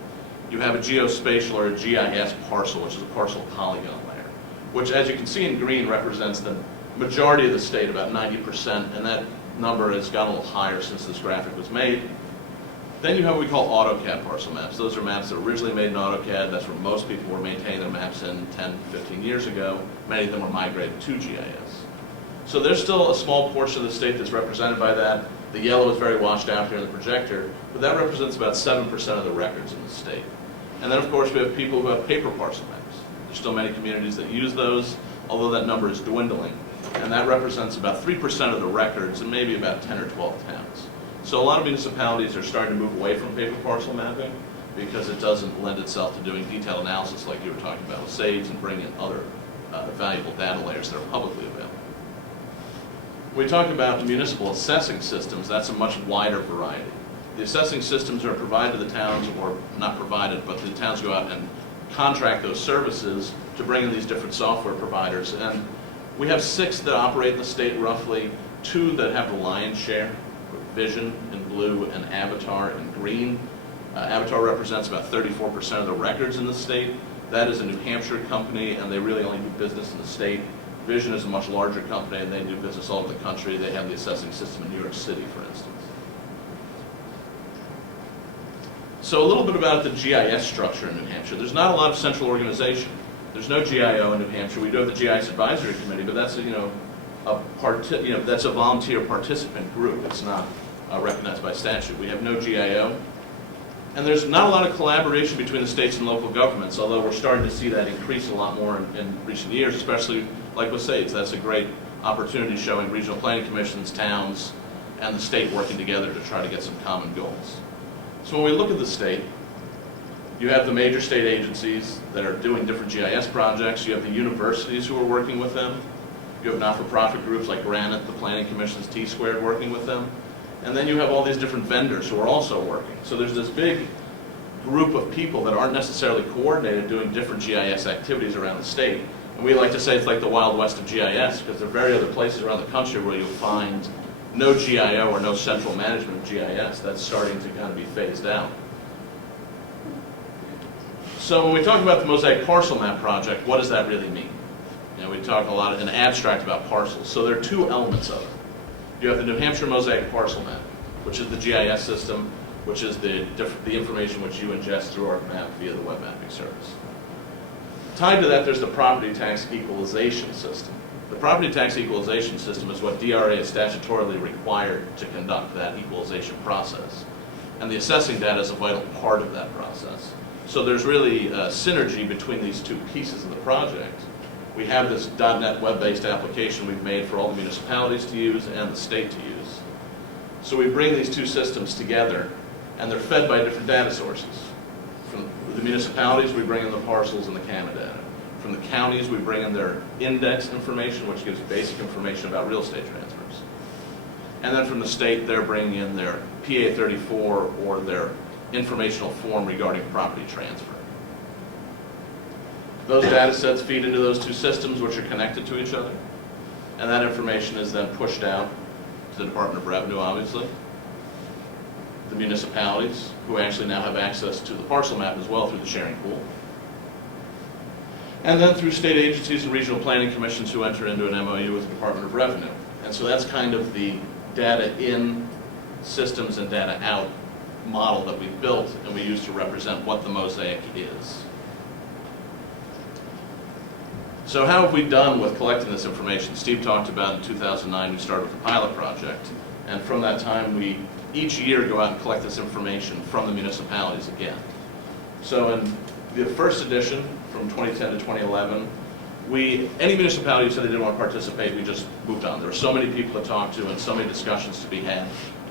You have a geospatial or a GIS parcel, which is a parcel polygon layer, which, as you can see in green, represents the majority of the state, about 90%, and that number has gotten a little higher since this graphic was made. Then you have what we call AutoCAD parcel maps. Those are maps that were originally made in AutoCAD. That's where most people were maintaining their maps in 10, 15 years ago. Many of them were migrated to GIS. So there's still a small portion of the state that's represented by that. The yellow is very washed out here in the projector, but that represents about 7% of the records in the state. And then, of course, we have people who have paper parcel maps. There's still many communities that use those, although that number is dwindling. And that represents about 3% of the records and maybe about 10 or 12 towns. So a lot of municipalities are starting to move away from paper parcel mapping because it doesn't lend itself to doing detailed analysis like you were talking about with SAGE and bringing in other valuable data layers that are publicly available. When we talk about municipal assessing systems, that's a much wider variety. The assessing systems are provided to the towns, or not provided, but the towns go out and contract those services to bring in these different software providers. And we have 6 that operate in the state roughly, 2 that have the lion's share, Vision in blue and Avatar in green. Avatar represents about 34% of the records in the state. That is a New Hampshire company, and they really only do business in the state. Vision is a much larger company, and they do business all over the country. They have the assessing system in New York City, for instance. So a little bit about the GIS structure in New Hampshire. There's not a lot of central organization. There's no GIO in New Hampshire. We do have the GIS Advisory Committee, but that's that's a volunteer participant group. It's not recognized by statute. We have no GIO. And there's not a lot of collaboration between the states and local governments, although we're starting to see that increase a lot more in recent years, especially like with SAGE. That's a great opportunity showing regional planning commissions, towns, and the state working together to try to get some common goals. So when we look at the state, you have the major state agencies that are doing different GIS projects. You have the universities who are working with them. You have not-for-profit groups like Granite, the Planning Commission's T-Squared working with them. And then you have all these different vendors who are also working. So there's this big group of people that aren't necessarily coordinated doing different GIS activities around the state. And we like to say it's like the Wild West of GIS, because there are very other places around the country where you'll find no GIO or no central management of GIS. That's starting to kind of be phased out. So when we talk about the Mosaic Parcel Map project, what does that really mean? We talk a lot in abstract about parcels. So there are 2 elements of it. You have the New Hampshire Mosaic Parcel Map, which is the GIS system, which is the information which you ingest through our map via the web mapping service. Tied to that, there's the property tax equalization system. The property tax equalization system is what DRA is statutorily required to conduct that equalization process. And the assessing data is a vital part of that process. So there's really a synergy between these 2 pieces of the project. We have this .NET web-based application we've made for all the municipalities to use and the state to use. So we bring these 2 systems together, and they're fed by different data sources. From the municipalities, we bring in the parcels and the CAMA data. From the counties, we bring in their index information, which gives basic information about real estate transfers. And then from the state, they're bringing in their PA 34 or their informational form regarding property transfer. Those data sets feed into those 2 systems, which are connected to each other. And that information is then pushed out to the Department of Revenue, obviously, the municipalities, who actually now have access to the parcel map as well through the sharing pool, and then through state agencies and regional planning commissions who enter into an MOU with the Department of Revenue. And so that's kind of the data in systems and data out model that we've built and we use to represent what the Mosaic is. So how have we done with collecting this information? Steve talked about in 2009 we started with the pilot project, and from that time we each year go out and collect this information from the municipalities again. So in the first edition from 2010 to 2011, any municipality who said they didn't want to participate, we just moved on. There were so many people to talk to and so many discussions to be had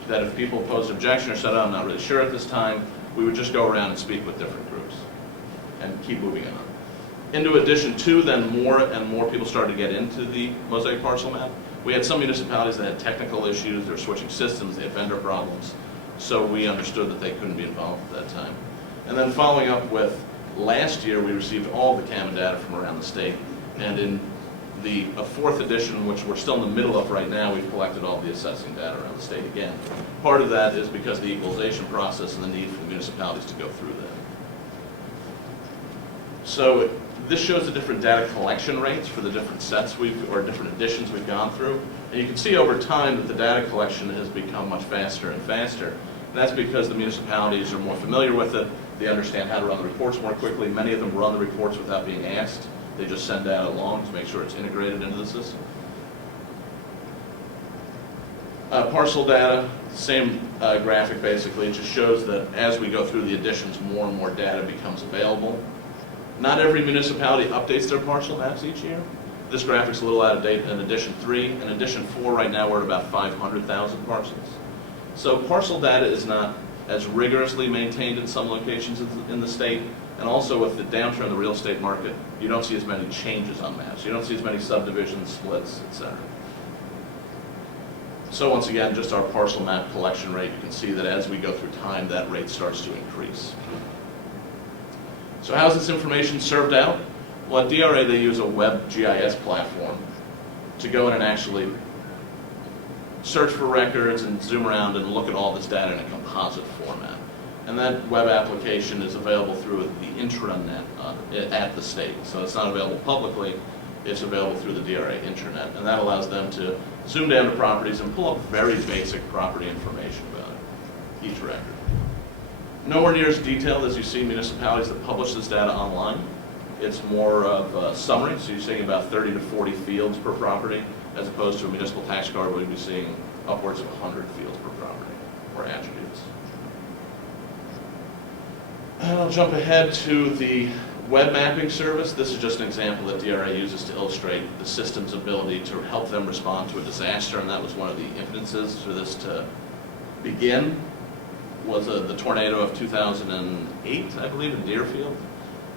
that if people posed objection or said, oh, I'm not really sure at this time, we would just go around and speak with different groups and keep moving on. Into addition to, then more and more people started to get into the mosaic parcel map. We had some municipalities that had technical issues, they were switching systems, they had vendor problems, so we understood that they couldn't be involved at that time. And then following up with, last year we received all the CAMA data from around the state, and in the fourth edition, which we're still in the middle of right now, we've collected all the assessing data around the state again. Part of that is because of the equalization process and the need for the municipalities to go through that. So this shows the different data collection rates for the different sets or different editions we've gone through. And you can see over time that the data collection has become much faster and faster. And that's because the municipalities are more familiar with it. They understand how to run the reports more quickly. Many of them run the reports without being asked. They just send data along to make sure it's integrated into the system. Parcel data, same graphic basically. It just shows that as we go through the additions, more and more data becomes available. Not every municipality updates their parcel maps each year. This graphic's a little out of date in edition 3. In edition 4 right now we're at about 500,000 parcels. So parcel data is not as rigorously maintained in some locations in the state, and also with the downturn in the real estate market, you don't see as many changes on maps. You don't see as many subdivisions, splits, etc. So once again, just our parcel map collection rate, you can see that as we go through time, that rate starts to increase. So how's this information served out? Well, at DRA, they use a web GIS platform to go in and actually search for records and zoom around and look at all this data in a composite format. And that web application is available through the intranet at the state. So it's not available publicly, it's available through the DRA intranet. And that allows them to zoom down to properties and pull up very basic property information about it, each record. Nowhere near as detailed as you see municipalities that publish this data online. It's more of a summary, so you're seeing about 30 to 40 fields per property, as opposed to a municipal tax card where you'd be seeing upwards of 100 fields per property, or attributes. And I'll jump ahead to the web mapping service. This is just an example that DRA uses to illustrate the system's ability to help them respond to a disaster, and that was one of the impetuses for this to begin, was the tornado of 2008, I believe, in Deerfield.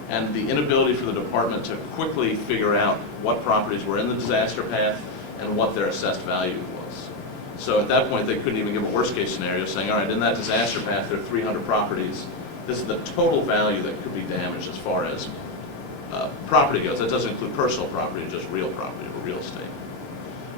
And the inability for the department to quickly figure out what properties were in the disaster path and what their assessed value was. So at that point, they couldn't even give a worst case scenario saying, all right, in that disaster path, there are 300 properties. This is the total value that could be damaged as far as property goes. That doesn't include personal property, just real property or real estate.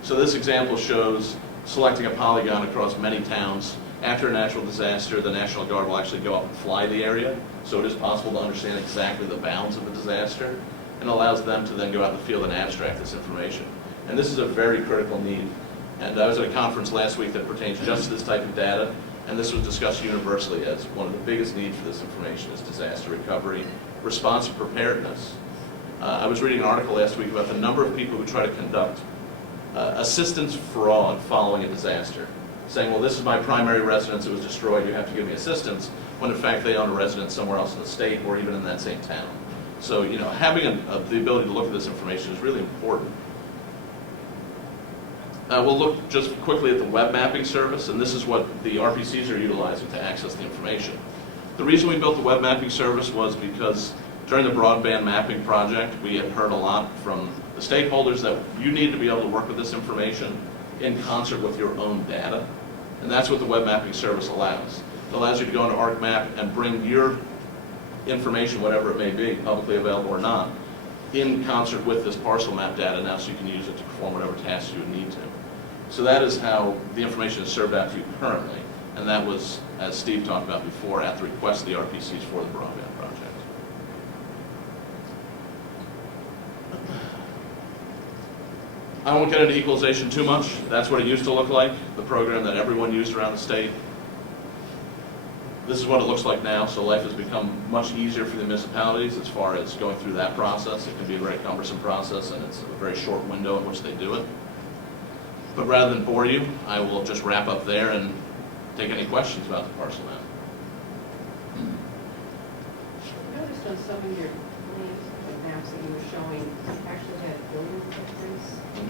So this example shows selecting a polygon across many towns. After a natural disaster, the National Guard will actually go up and fly the area, so it is possible to understand exactly the bounds of the disaster, and allows them to then go out in the field and abstract this information. And this is a very critical need. And I was at a conference last week that pertains just to this type of data, and this was discussed universally as one of the biggest needs for this information is disaster recovery, response and preparedness. I was reading an article last week about the number of people who try to conduct assistance fraud following a disaster, saying, well, this is my primary residence, it was destroyed, you have to give me assistance, when in fact they own a residence somewhere else in the state or even in that same town. So, you know, having the ability to look at this information is really important. We'll look just quickly at the web mapping service, and this is what the RPCs are utilizing to access the information. The reason we built the web mapping service was because during the broadband mapping project, we had heard a lot from the stakeholders that you need to be able to work with this information in concert with your own data. And that's what the web mapping service allows. It allows you to go into ArcMap and bring your information, whatever it may be, publicly available or not, in concert with this parcel map data now, so you can use it to perform whatever tasks you would need to. So that is how the information is served out to you currently. And that was, as Steve talked about before, at the request of the RPCs for the broadband project. I won't get into equalization too much. That's what it used to look like, the program that everyone used around the state. This is what it looks like now, so life has become much easier for the municipalities as far as going through that process. It can be a very cumbersome process, and it's a very short window in which they do it. But rather than bore you, I will just wrap up there and take any questions about the parcel map. I noticed on some of your plans, the maps that you were showing, actually had building footprints. And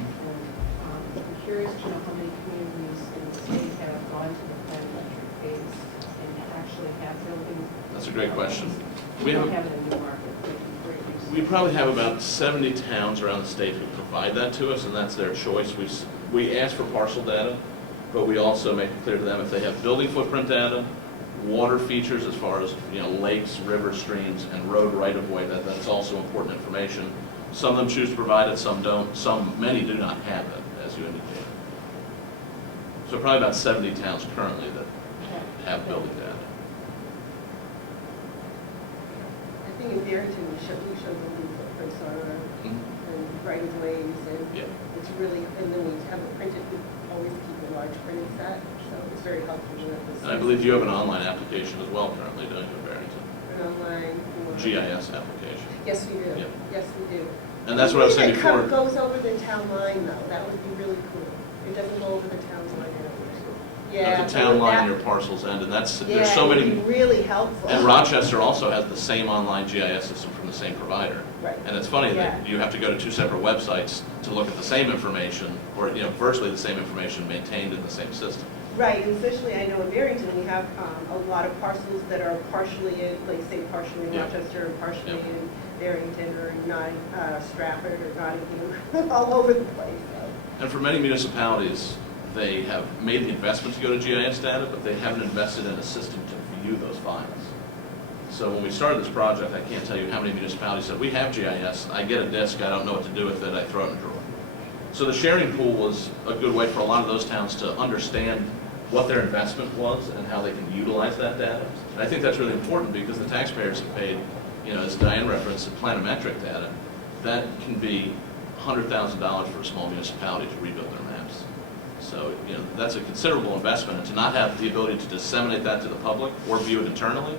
I'm curious to know how many communities in the state have gone to the great question. We don't have it in New Market. We probably have about 70 towns around the state who provide that to us, and that's their choice. We ask for parcel data, but we also make it clear to them if they have building footprint data, water features as far as, you know, lakes, rivers, streams, and road right-of-way, that's also important information. Some of them choose to provide it, some don't. Many do not have it, as you indicated. So probably about 70 towns currently that have building data. I think in Barrington, we show them the footprints on and right of ways, and Yeah. it's really, and then we have it printed, we always keep a large printed set, so it's very helpful to have this. And I believe you have an online application as well currently, don't you, Barrington? An online. GIS application. Yes, we do. Yeah. Yes, we do. And that's what I was saying It before. goes over the town line, though. That would be really cool. It doesn't go over the town line anyway. Yeah. Of the town but line that- and your parcel's end, and there's Yeah, so it would many. be really helpful. And Rochester also has the same online GIS system from the same provider. Right. And it's funny Yeah. that you have to go to two separate websites to look at the same information, or, you know, virtually the same information maintained in the same system. Right, and especially I know in Barrington, we have a lot of parcels that are partially in, like say partially in Yeah. Rochester and partially Yeah. in Barrington or Strafford or Nottingham, all over the place. So. And for many municipalities, they have made the investment to go to GIS data, but they haven't invested in a system to view those files. So when we started this project, I can't tell you how many municipalities said, we have GIS, I get a disk, I don't know what to do with it, I throw it in a drawer. So the sharing pool was a good way for a lot of those towns to understand what their investment was and how they can utilize that data. And I think that's really important because the taxpayers have paid, you know, as Diane referenced, the planometric data. That can be $100,000 for a small municipality to rebuild their maps. So, you know, that's a considerable investment, and to not have the ability to disseminate that to the public or view it internally,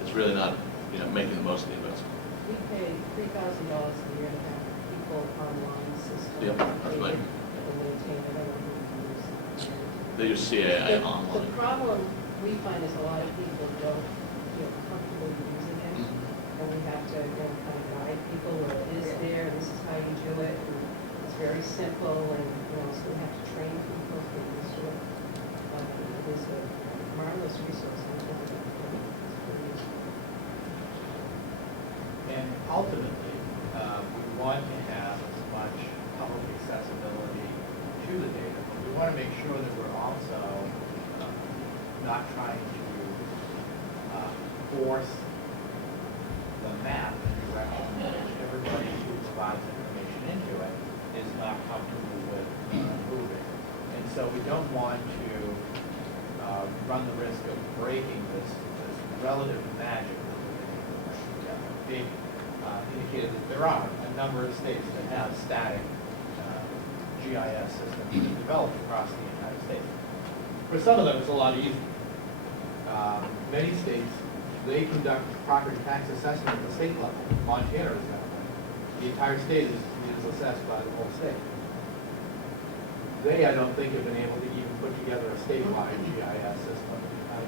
it's really not, you know, making the most of the investment. We pay $3,000 a year to have people online system. Yep, that's right. They maintain it, I don't know if you use. They use CAI The online. problem we find is a lot of people don't feel comfortable using it, and we have to, you know, kind of guide people where it is there, and this is how you do it, and it's very simple, and, you know, so we have to train people to get used to it. It is a marvelous resource. I think it's pretty useful. And ultimately, we want to have as much public accessibility to the data, but we want to make sure that we're also not trying to force the map in a direction in which everybody who provides information into it is not comfortable with moving. And so we don't want to run the risk of breaking this relative magic that we're being indicated that there are a number of states that have static GIS systems developed across the United States. For some of them, it's a lot easier. Many states, they conduct property tax assessment at the state level. Montana is that way. The entire state is assessed by the whole state. They, I don't think, have been able to even put together a statewide GIS system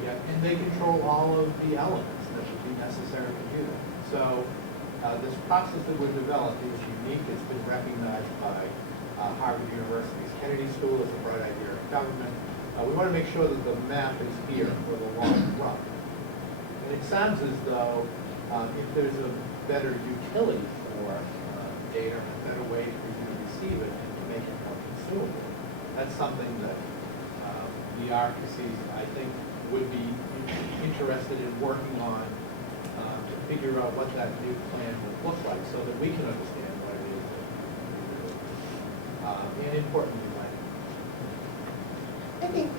yet, and they control all of the elements that would be necessary to do that. So this process that we've developed is unique. It's been recognized by Harvard University's Kennedy School as a bright idea in government. We want to make sure that the map is here for the long run. And it sounds as though if there's a better utility for data, and a better way for you to receive it and to make it more consumable, that's something that the RPCs, I think, would be interested in working on to figure out what that new plan would look like so that we can understand what it is that we do. And importantly, when. I think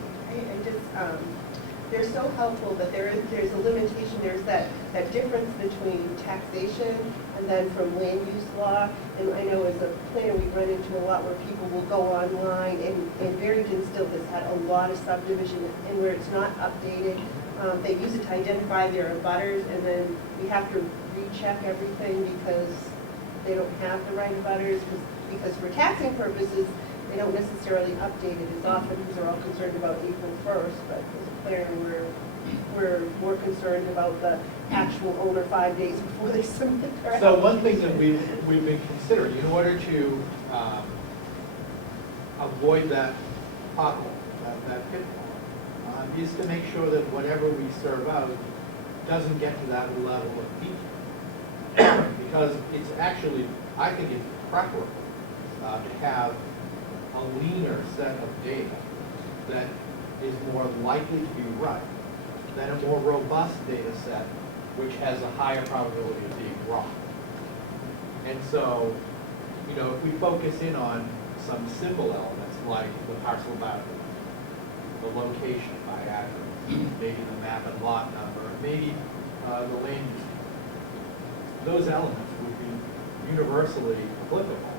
they're so helpful, but there's a limitation. There's that difference between taxation and then from land use law. And I know as a planner, we run into a lot where people will go online, and Barrington still has had a lot of subdivision, and where it's not updated, they use it to identify their abutters, and then we have to recheck everything because they don't have the right abutters, because for taxing purposes, they don't necessarily update it as often because they're all concerned about April 1st, but as a planner, we're more concerned about the actual owner 5 days before they submit their So one thing that we've been considering, in order to avoid that pothole, that pitfall, is to make sure that whatever we serve out doesn't get to that level of detail. Because it's actually, I think it's preferable to have a leaner set of data that is more likely to be right than a more robust data set which has a higher probability of being wrong. And so, you know, if we focus in on some simple elements like the parcel boundary, the location by address, maybe the map and lot number, maybe the land use, those elements would be universally applicable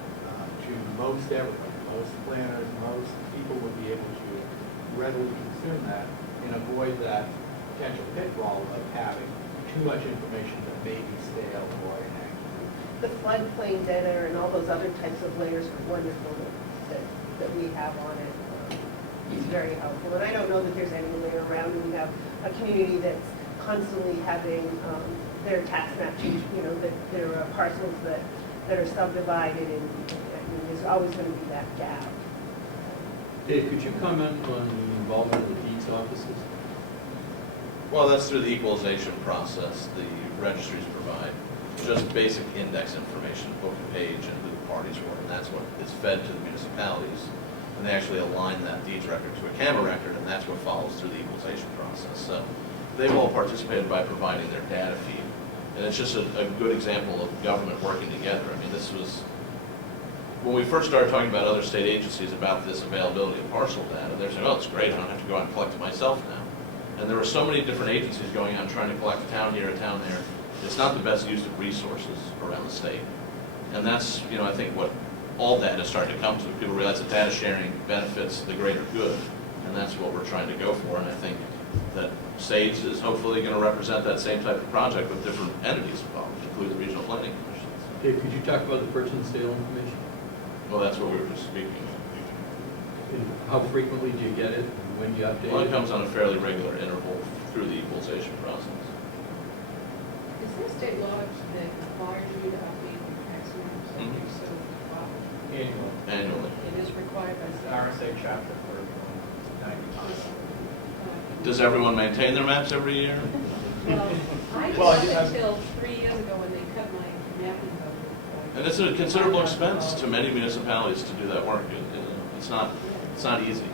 to most everybody. Most planners, most people would be able to readily consume that and avoid that potential pitfall of having too much information that may be stale or inaccurate. The floodplain data and all those other types of layers are wonderful that we have on it. It's very helpful. And I don't know that there's any way around it. We have a community that's constantly having their tax map change, you know, that there are parcels that are subdivided, and I mean, there's always going to be that gap. Dave, could you comment on the involvement of the deeds offices? Well, that's through the equalization process the registries provide. Just basic index information, book and page, and who the parties were, and that's what is fed to the municipalities. And they actually align that deeds record to a CAMA record, and that's what follows through the equalization process. So they've all participated by providing their data feed. And it's just a good example of government working together. I mean, this was, when we first started talking about other state agencies about this availability of parcel data, they're saying, oh, it's great, I don't have to go out and collect it myself now. And there were so many different agencies going out and trying to collect a town here, a town there. It's not the best use of resources around the state. And that's, you know, I think what all data is starting to come to. People realize that data sharing benefits the greater good, and that's what we're trying to go for. And I think that SAGE is hopefully going to represent that same type of project with different entities involved, including the regional planning commissions. Dave, could you talk about the purchase and sale information? Well, that's what we were just speaking of. And how frequently do you get it, and when do you update Well, it it? comes on a fairly regular interval through the equalization process. Is there a state law that requires you to update your tax maps? I think so. Wow. Annually. It is required by state. RSA chapter for 95. Does everyone maintain their maps every year? Well, I Well, did I- until 3 years ago when they cut my mapping budget. And it's a considerable expense to many municipalities to do that work. It's not easy.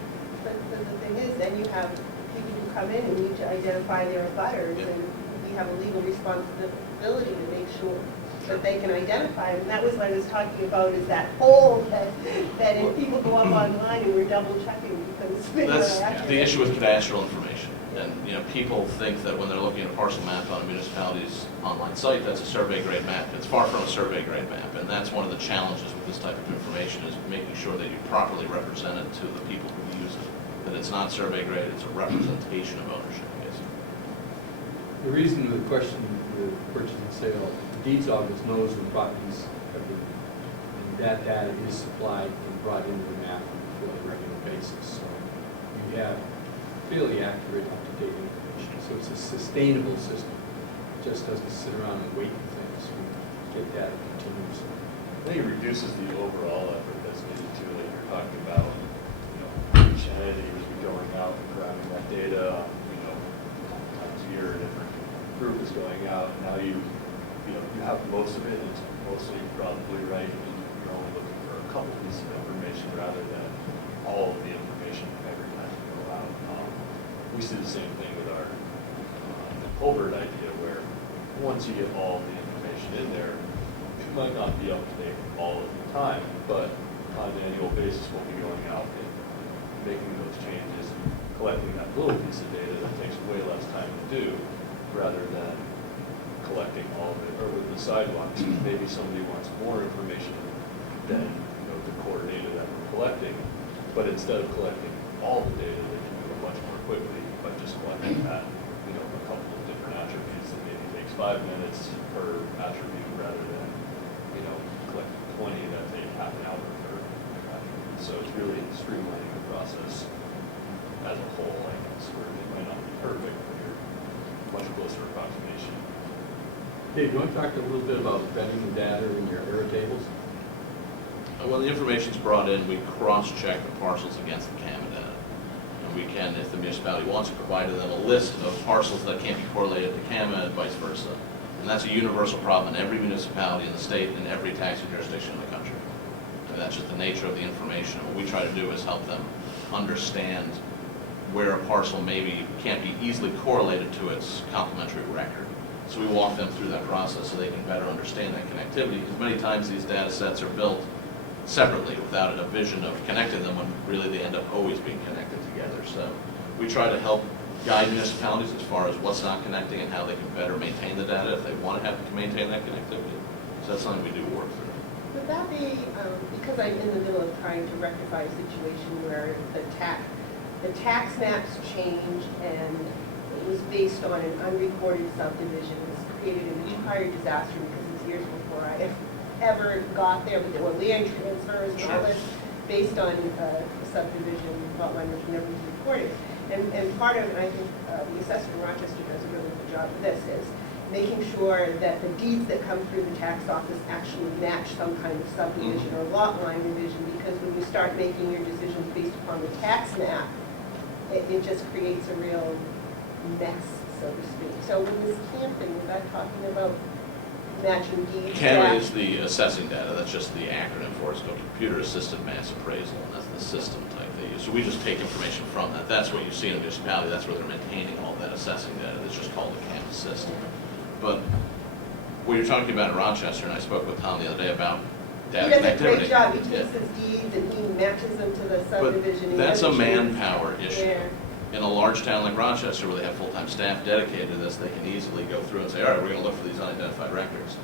But the thing is, then you have people who come in and need to identify their abutters, Yeah. and we have a legal responsibility to make sure that they can identify them. And that was what I was talking about, is that hole that if people go up online and we're double checking because they're That's accurate. the issue with cadastral information. And, you know, people think that when they're looking at a parcel map on a municipality's online site, that's a survey grade map. It's far from a survey grade map. And that's one of the challenges with this type of information, is making sure that you properly represent it to the people who use it. That it's not survey grade, it's a representation of ownership, basically. The reason the question, the purchase and sale, the deeds office knows the properties have been, and that data is supplied and brought into the map on a regular basis. So you have fairly accurate, up-to-date information. So it's a sustainable system. It just doesn't sit around and wait for things. We get data continuously. I think it reduces the overall effort that's needed too, like you're talking about, you know, each entity would be going out and grabbing that data, you know, times a year, a different group is going out, and now you have most of it, and it's mostly probably right, and you're only looking for a couple pieces of information rather than all of the information every time you go out. We see the same thing with our culvert idea, where once you get all the information in there, it might not be up to date all of the time, but on an annual basis, we'll be going out and making those changes, collecting that little piece of data that takes way less time to do, rather than collecting all of it. Or with the sidewalks, maybe somebody wants more information than, you know, the core data that we're collecting, but instead of collecting all the data, they can do it much more quickly by just collecting that, you know, a couple of different attributes that maybe takes 5 minutes per attribute, rather than, you know, collecting 20 that take half an hour per attribute. So it's really streamlining the process as a whole, I guess, where it might not be perfect, but you're much closer approximation. Dave, do you want to talk a little bit about vetting the data in your error tables? When the information's brought in, we cross-check the parcels against the CAMA data. And we can, if the municipality wants, provided them a list of parcels that can't be correlated to CAMA and vice versa. And that's a universal problem in every municipality in the state and every taxing jurisdiction in the country. And that's just the nature of the information. What we try to do is help them understand where a parcel maybe can't be easily correlated to its complementary record. So we walk them through that process so they can better understand that connectivity, because many times these data sets are built separately without a vision of connecting them when really they end up always being connected together. So we try to help guide municipalities as far as what's not connecting and how they can better maintain the data if they want to have to maintain that connectivity. So that's something we do work through. Would that be, because I'm in the middle of trying to rectify a situation where the tax maps changed and it was based on an unrecorded subdivision. It's created an entire disaster because it's years before I ever got there, but there were land transfers and all this based on a subdivision lot line which never was recorded. And part of it, I think the assessor in Rochester does a really good job of this, is making sure that the deeds that come through the tax office actually match some kind of subdivision or lot line revision, because when you start making your decisions based upon the tax map, it just creates a real mess, so to speak. So with this Campton, was I talking about matching deeds? CAMA is the assessing data. That's just the acronym for it. It's called Computer Assisted Mass Appraisal, and that's the system type they use. So we just take information from that. That's what you see in a municipality. That's where they're maintaining all that assessing data. It's just called the CAMA system. But what you're talking about in Rochester, and I spoke with Tom the other day about data connectivity. He does a great job. He takes his deeds and he matches them to the subdivision. But that's a manpower issue. Yeah. In a large town like Rochester, where they have full-time staff dedicated to this, they can easily go through and say, all right, we're going to look for these unidentified records.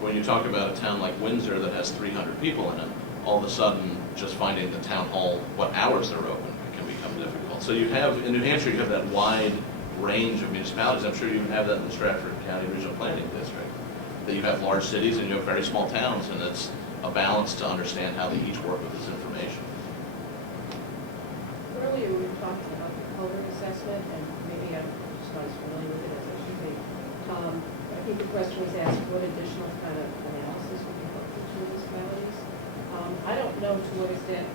When you talk about a town like Windsor that has 300 people in it, all of a sudden, just finding the town hall, what hours they're open, can become difficult. So you have, in New Hampshire, you have that wide range of municipalities. I'm sure you even have that in the Strafford County Regional Planning District. That you have large cities and you have very small towns, and it's a balance to understand how they each work with this information. Earlier, we were talking about the culvert assessment, and maybe I'm just not as familiar with it as I should be. I think the question was asked, what additional kind of analysis would be helpful to municipalities? I don't know to what extent.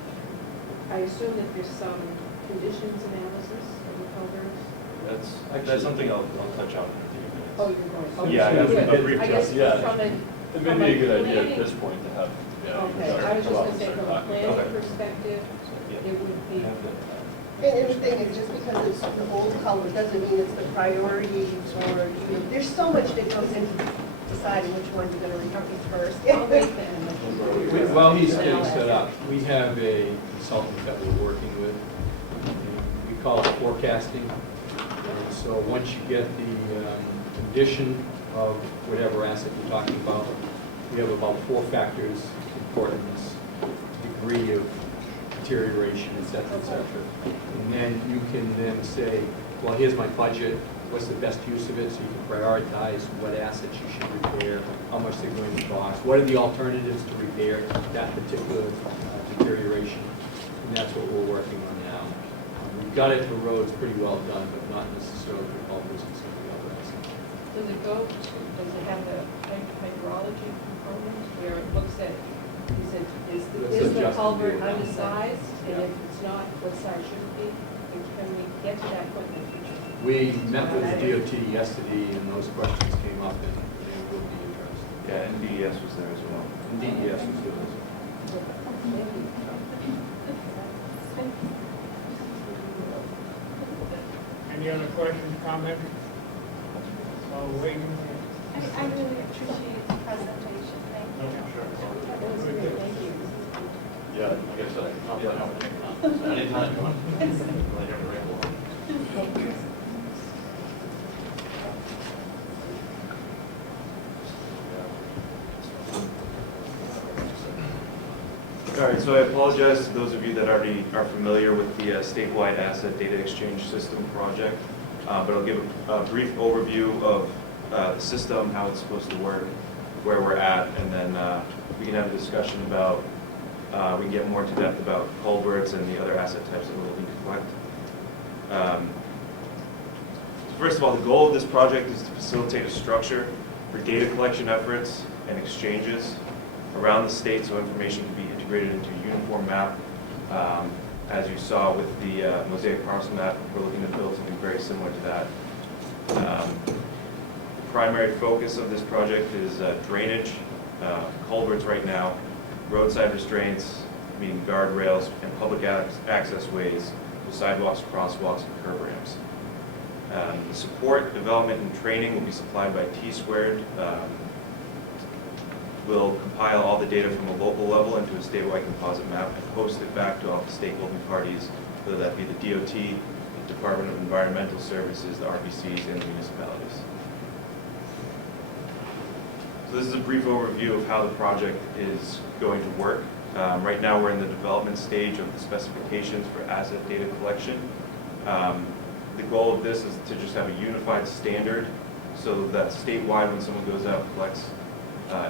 I assume that there's some conditions analysis of the culverts. That's something I'll touch on in a few minutes. Oh, you're going. Oh, Yeah, I have good. a brief I guess yeah. from a. It may be a good idea at this point to have. Okay, I was just going to say from a planning perspective, it would be. And the thing is, just because it's the old color doesn't mean it's the priorities or, there's so much that goes into deciding which ones you're going to recover first. I'll wait then. While he's getting set up, we have a consultant that we're working with. We call it forecasting. And so once you get the condition of whatever asset you're talking about, we have about 4 factors: importance, degree of deterioration, et cetera, et cetera. And then you can then say, well, here's my budget, what's the best use of it, so you can prioritize what assets you should repair, how much they're going to cost, what are the alternatives to repair that particular deterioration, and that's what we're working on now. We've got it for roads pretty well done, but not necessarily for culverts and some of the other assets. Does it have the hydrology component where it looks at, he said, is the culvert undersized? And if it's not, what size should it be? Can we get to that point in the future? We met with the DOT yesterday, and those questions came up, and they will be addressed. Yeah, and DES was there as well. And DES was doing this. Any other questions, comments? Oh, waiting. I really appreciate the presentation, thank you. That was great, thank you. Yeah, I guess so. Anytime you want. All right, so I apologize to those of you that already are familiar with the statewide asset data exchange system project, but I'll give a brief overview of the system, how it's supposed to work, where we're at, and then we can have a discussion about, we can get more into depth about culverts and the other asset types that we'll need to collect. First of all, the goal of this project is to facilitate a structure for data collection efforts and exchanges around the state so information can be integrated into a uniform map As you saw with the mosaic parcel map, we're looking to build something very similar to that. The primary focus of this project is drainage, culverts right now, roadside restraints, meaning guardrails, and public access ways, with sidewalks, crosswalks, and curb ramps. The support, development, and training will be supplied by T-Squared. We'll compile all the data from a local level into a statewide composite map and post it back to all the stakeholder parties, whether that be the DOT, the Department of Environmental Services, the RBCs, and the municipalities. So this is a brief overview of how the project is going to work. Right now we're in the development stage of the specifications for asset data collection. The goal of this is to just have a unified standard so that statewide when someone goes out and collects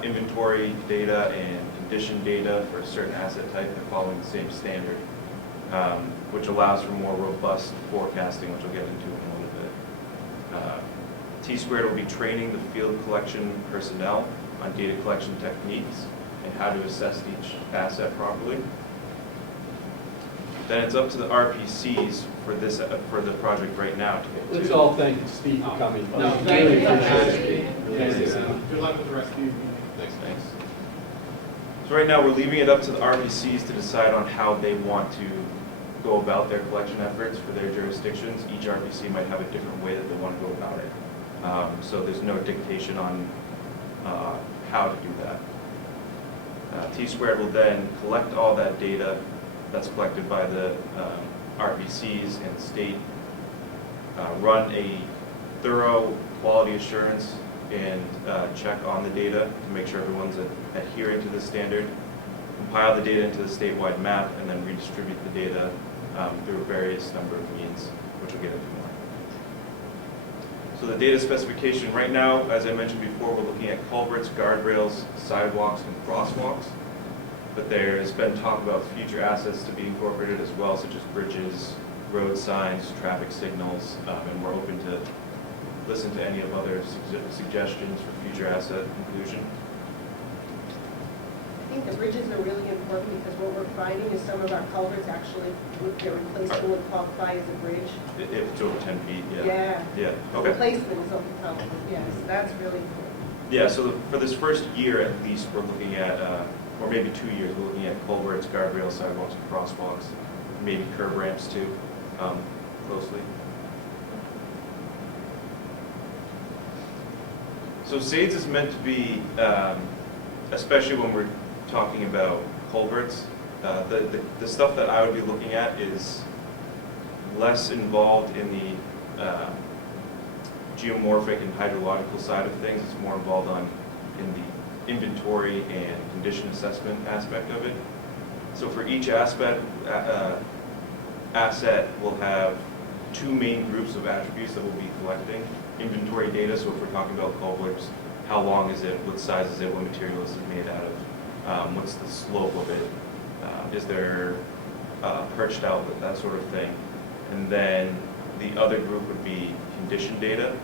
inventory data and condition data for a certain asset type, they're following the same standard, which allows for more robust forecasting, which we'll get into in a little bit. T-Squared will be training the field collection personnel on data collection techniques and how to assess each asset properly. Then it's up to the RPCs for the project right now to get to. Let's all thank Steve for coming. No, thank you. Good luck with the rest of you. Thanks. So right now we're leaving it up to the RPCs to decide on how they want to go about their collection efforts for their jurisdictions. Each RPC might have a different way that they want to go about it. So there's no dictation on how to do that. T-Squared will then collect all that data that's collected by the RPCs and the state, run a thorough quality assurance and check on the data to make sure everyone's adhering to the standard, compile the data into the statewide map, and then redistribute the data through a various number of means, which we'll get into more. So the data specification right now, as I mentioned before, we're looking at culverts, guardrails, sidewalks, and crosswalks. But there has been talk about future assets to be incorporated as well, such as bridges, road signs, traffic signals, and we're open to listen to any of other suggestions for future asset inclusion. I think the bridges are really important because what we're finding is some of our culverts actually get replaced and would qualify as a bridge. If it's over 10 feet, yeah. Yeah. Yeah, okay. Replacement is over culvert, yes, that's really important. Yeah, so for this first year at least, we're looking at, or maybe 2 years, we're looking at culverts, guardrails, sidewalks, and crosswalks, maybe curb ramps too, closely. So SAIDS is meant to be, especially when we're talking about culverts, the stuff that I would be looking at is less involved in the geomorphic and hydrological side of things. It's more involved in the inventory and condition assessment aspect of it. So for each asset will have two main groups of attributes that we'll be collecting. Inventory data, so if we're talking about culverts, how long is it, what size is it, what material is it made out of, what's the slope of it, is there perched outlet, that sort of thing. And then the other group would be condition data.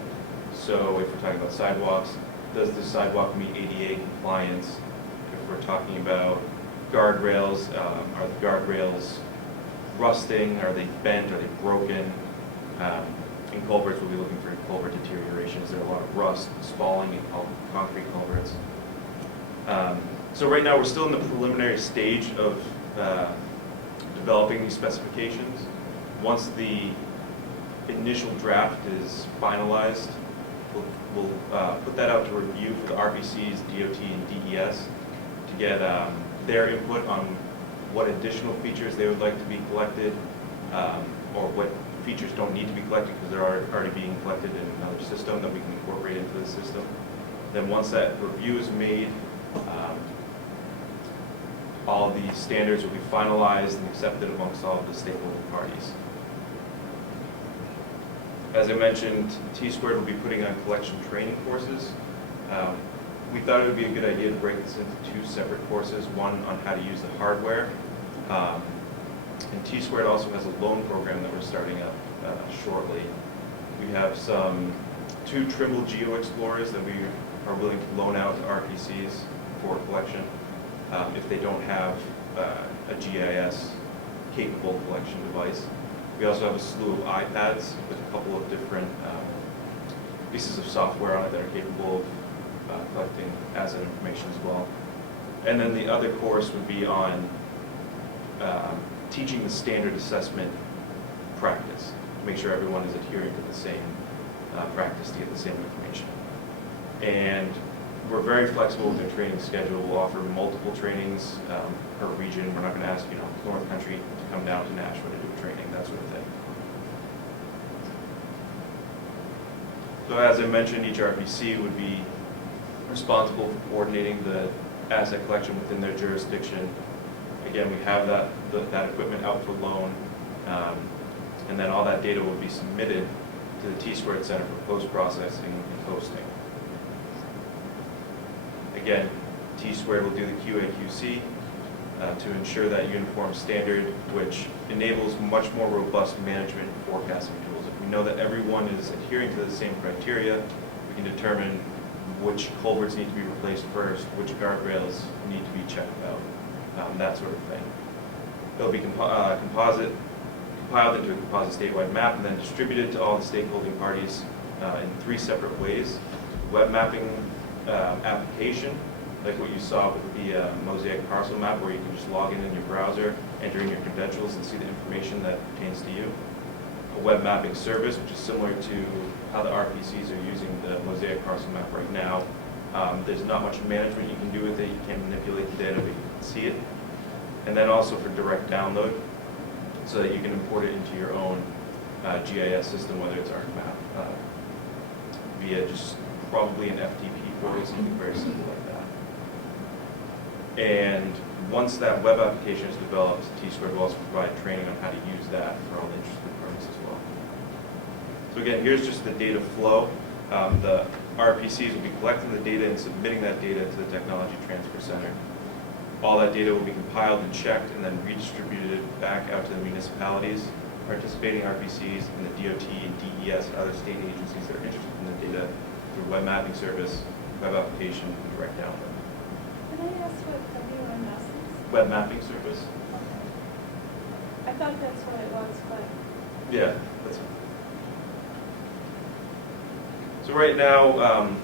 So if we're talking about sidewalks, does the sidewalk meet ADA compliance? If we're talking about guardrails, are the guardrails rusting, are they bent, are they broken? In culverts, we'll be looking for culvert deterioration. Is there a lot of rust falling in concrete culverts? So right now, we're still in the preliminary stage of developing these specifications. Once the initial draft is finalized, we'll put that out to review for the RBCs, DOT, and DES to get their input on what additional features they would like to be collected, or what features don't need to be collected because they're already being collected in another system that we can incorporate into the system. Then once that review is made, all of the standards will be finalized and accepted amongst all of the stakeholder parties. As I mentioned, T-Squared will be putting on collection training courses. We thought it would be a good idea to break this into two separate courses, one on how to use the hardware. And T-Squared also has a loan program that we're starting up shortly. We have two Trimble Geo Explorers that we are willing to loan out to RPCs for collection if they don't have a GIS capable collection device. We also have a slew of iPads with a couple of different pieces of software on it that are capable of collecting asset information as well. And then the other course would be on teaching the standard assessment practice, to make sure everyone is adhering to the same practice to get the same information. And we're very flexible with our training schedule. We'll offer multiple trainings per region. We're not going to ask, North Country to come down to Nashville to do a training, that sort of thing. So as I mentioned, each RPC would be responsible for coordinating the asset collection within their jurisdiction. Again, we have that equipment out for loan, and then all that data will be submitted to the T-Squared Center for post-processing and hosting. Again, T-Squared will do the QA/QC to ensure that uniform standard, which enables much more robust management and forecasting tools. If we know that everyone is adhering to the same criteria, we can determine which culverts need to be replaced first, which guardrails need to be checked out, that sort of thing. It'll be compiled into a composite statewide map and then distributed to all the stakeholding parties in 3 separate ways. Web mapping application, like what you saw with the Mosaic parcel map, where you can just log in your browser, enter in your credentials, and see the information that pertains to you. A web mapping service, which is similar to how the RPCs are using the Mosaic parcel map right now. There's not much management you can do with it. You can't manipulate the data, but you can see it. And then also for direct download, so that you can import it into your own GIS system, whether it's ArcMap, via just probably an FTP portal, something very simple like that. And once that web application is developed, T-Squared will also provide training on how to use that for all interested parties as well. So again, here's just the data flow. The RPCs will be collecting the data and submitting that data to the Technology Transfer Center. All that data will be compiled and checked and then redistributed back out to the municipalities, participating RPCs, and the DOT and DES and other state agencies that are interested in the data through web mapping service, web application, and direct download. Can I ask what WMS is? Web mapping service? Okay. I thought that's what it was, but. Yeah, that's right. So right now,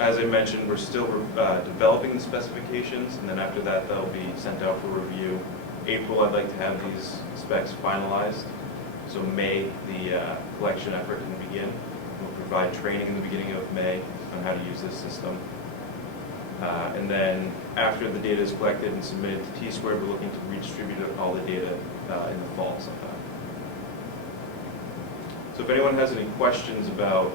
as I mentioned, we're still developing the specifications, and then after that, they'll be sent out for review. April, I'd like to have these specs finalized. So May, the collection effort can begin. We'll provide training in the beginning of May on how to use this system. And then after the data is collected and submitted to T-Squared, we're looking to redistribute all the data in the fall sometime. So if anyone has any questions about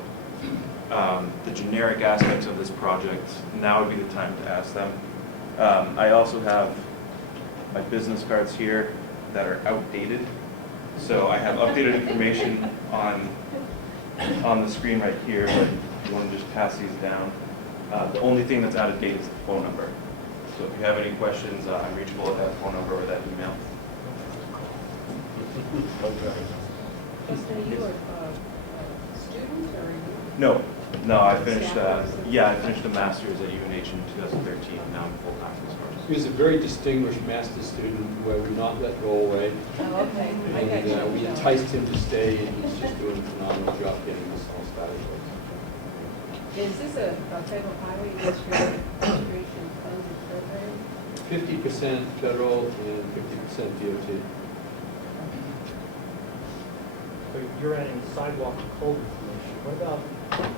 the generic aspects of this project, now would be the time to ask them. I also have my business cards here that are outdated. So I have updated information on the screen right here, but if you want to just pass these down. The only thing that's out of date is the phone number. So if you have any questions, I'm reachable at that phone number or that email. Justin, are you a student or are you? No, I finished. Staff person? I finished a master's at UNH in 2013. Now I'm full-time in this project. He was a very distinguished master's student who I would not let go away. Oh, okay. I got And you. we enticed him to stay, and he's just doing a phenomenal job getting this all started. Is this a federal highway administration funded program? 50% federal and 50% DOT. So you're adding sidewalk and culvert information. What about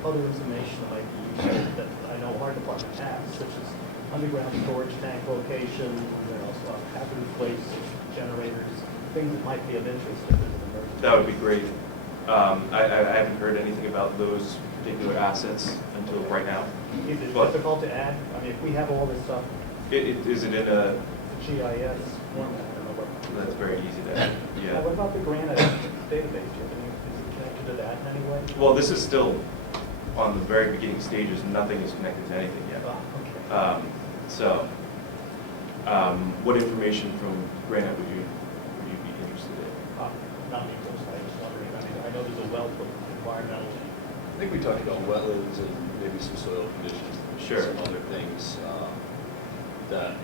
other information that might be useful that I know our department has, such as underground storage tank location, hazardous waste generators, things that might be of interest if there's an emergency? That would be great. I haven't heard anything about those particular assets until right now. Is it But difficult to add? I mean, if we have all this stuff, is it in a? GIS format, I don't know what. That's very easy to add. Yeah. What about the granite database? Is it connected to that in any way? Well, this is still on the very beginning stages. Nothing is connected to anything yet. Okay. What information from Granite would you be interested in? Not me personally, I was wondering, I mean, I know there's a wealth of environmental. I think we talked about wetlands and maybe some soil conditions. Sure. Some other things that,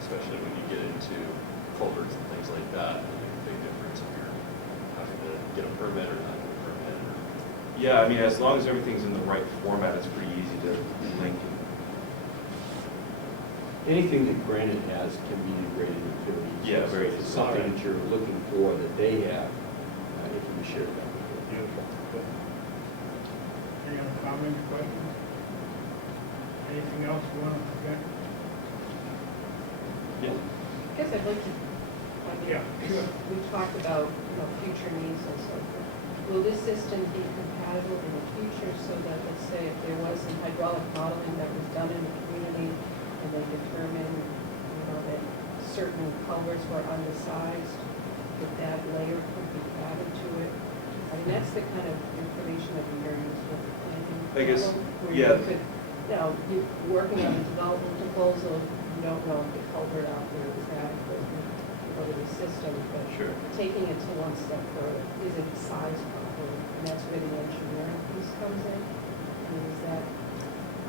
especially when you get into culverts and things like that. I think a big difference if you're having to get a permit or not get a permit. Yeah, I mean, as long as everything's in the right format, it's pretty easy to link. Anything that Granite has can be integrated into it. Yeah, very So if it's easy. something that you're looking for that they have, it can be shared out with you. Beautiful. Good. Any other comments, questions? Anything else you want to present? I guess I'd like to, Yeah, sure. we talked about, future needs and so forth. Will this system be compatible in the future so that, let's say, if there was some hydraulic modeling that was done in the community and they determined, that certain culverts were undersized, that layer could be added to it? I mean, that's the kind of information that we hear used with the planning. I guess, where yeah. you could, you're working on a development proposal, you don't know if the culvert out there is adequate for the system, but Sure. taking it to one step further, is it sized properly? And that's where the engineering piece comes in. I mean, is that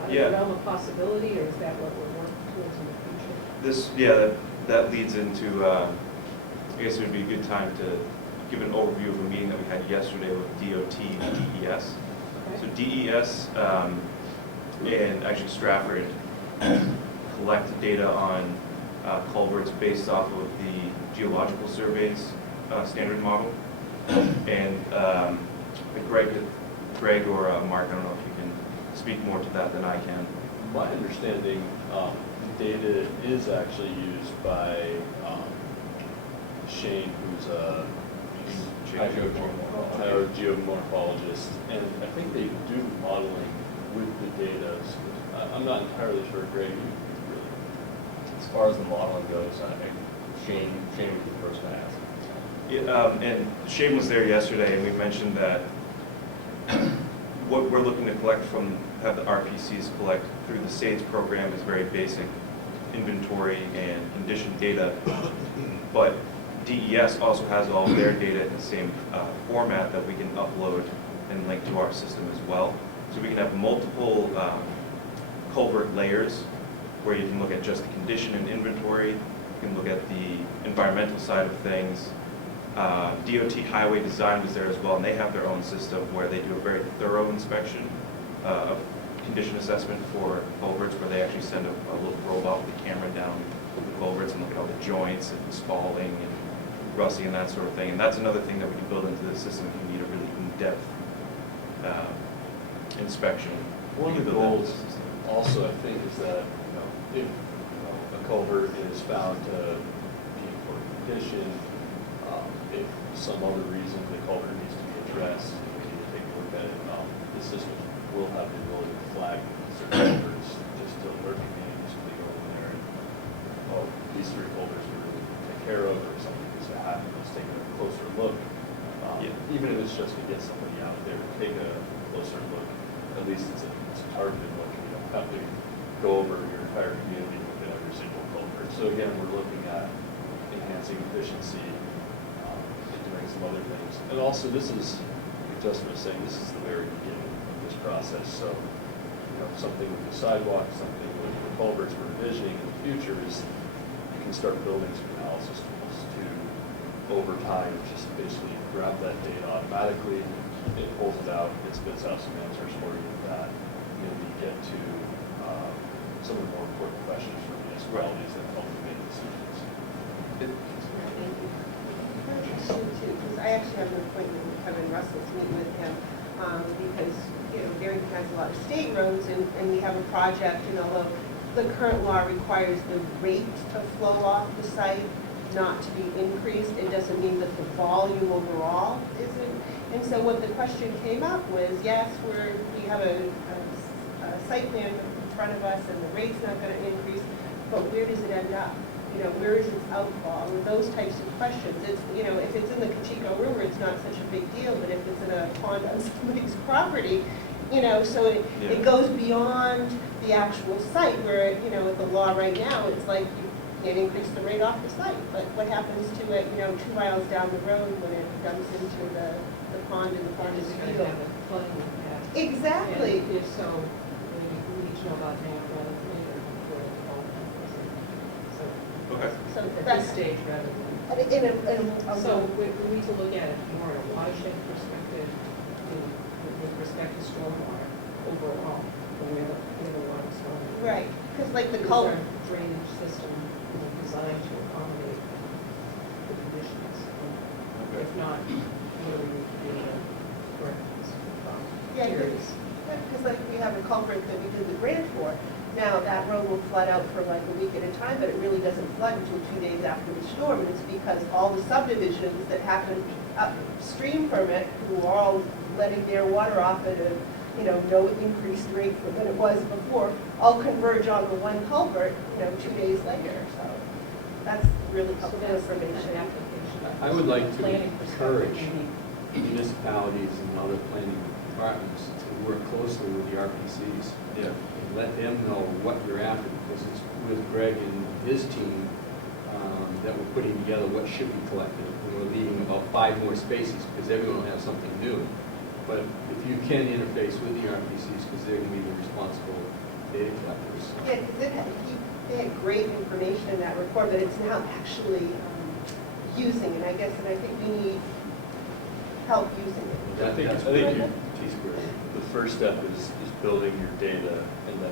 out of Yeah. the realm of possibility, or is that what we're working towards in the future? That leads into, I guess it would be a good time to give an overview of a meeting that we had yesterday with DOT and DES. Okay. So DES and actually Strafford collect data on culverts based off of the geological surveys standard model. And Greg or Mark, I don't know if you can speak more to that than I can. My understanding, data is actually used by Shane, who's a geomorphologist, and I think they do modeling with the data. I'm not entirely sure, Greg, really. As far as the modeling goes, I think Shane would be the person to ask. Yeah, and Shane was there yesterday, and we mentioned that what we're looking to collect have the RPCs collect through the SAIDS program is very basic inventory and condition data, but DES also has all of their data in the same format that we can upload and link to our system as well. So we can have multiple culvert layers where you can look at just the condition and inventory, you can look at the environmental side of things. DOT Highway Design was there as well, and they have their own system where they do a very thorough inspection of condition assessment for culverts, where they actually send a little robot with a camera down the culverts and look at all the joints and spalling and rusting and that sort of thing. And that's another thing that we can build into the system if you need a really in-depth inspection. One of the goals also, I think, is that if a culvert is found to be in poor condition, if some other reason the culvert needs to be addressed, we need to take a look at it. The system will have the ability to flag certain culverts, just to alert communities when they go in there and, these 3 culverts we really need to take care of, or something needs to happen, let's take a closer look. Even if it's just to get somebody out there to take a closer look, at least it's a targeted look. You don't have to go over your entire community and look at every single culvert. So again, we're looking at enhancing efficiency, doing some other things. And also, this is, like Justin was saying, this is the very beginning of this process. So, something with the sidewalk, something with the culverts we're envisioning in the future is you can start building some analysis tools to, over time, just basically grab that data automatically. It pulls it out, it spits out some answers for you that maybe get to some of the more important questions for municipalities that help them make decisions. Because I actually have an appointment with Kevin Russell to meet with him, because, Barrington has a lot of state roads, and we have a project, and although the current law requires the rate of flow off the site not to be increased, it doesn't mean that the volume overall isn't. And so what the question came up was, yes, we have a site plan in front of us, and the rate's not going to increase, but where does it end up? Where is its outfall? And those types of questions. It's, if it's in the Cocheco River, it's not such a big deal, but if it's in a pond on somebody's property, so it goes beyond the actual site where, with the law right now, it's like you can't increase the rate off the site. But what happens to it, 2 miles down the road when it dumps into the pond and the pond is It's filled? flooding impact. Exactly. And if so, we need to know about now rather than later. before it all happens. So Okay. So at this stage rather than. So we need to look at it more in a watershed perspective, with respect to stormwater overall, where the water is going. Right, because like the Is culvert, our drainage system designed to accommodate the conditions? And if not, what do we need to do to correct this problem? yeah, Curious. because like we have a culvert that we did the grant for. Now, that road will flood out for like a week at a time, but it really doesn't flood until 2 days after the storm. And it's because all the subdivisions that happen upstream from it, who are all letting their water off at a, no increased rate from what it was before, all converge on the one culvert, 2 days later. So that's really So helpful that's an information. application. I would like to Planning perspective, encourage maybe. municipalities and other planning departments to work closely with the RPCs. Yeah. And let them know what you're after, because it's with Greg and his team that we're putting together what should be collected. And we're leaving about 5 more spaces, because everyone will have something new. But if you can interface with the RPCs, because they're going to be the responsible data collectors. Yeah, because they had great information in that report, but it's now actually using it, I guess, and I think we need help using it. I think it's I think great. the first step is building your data, and then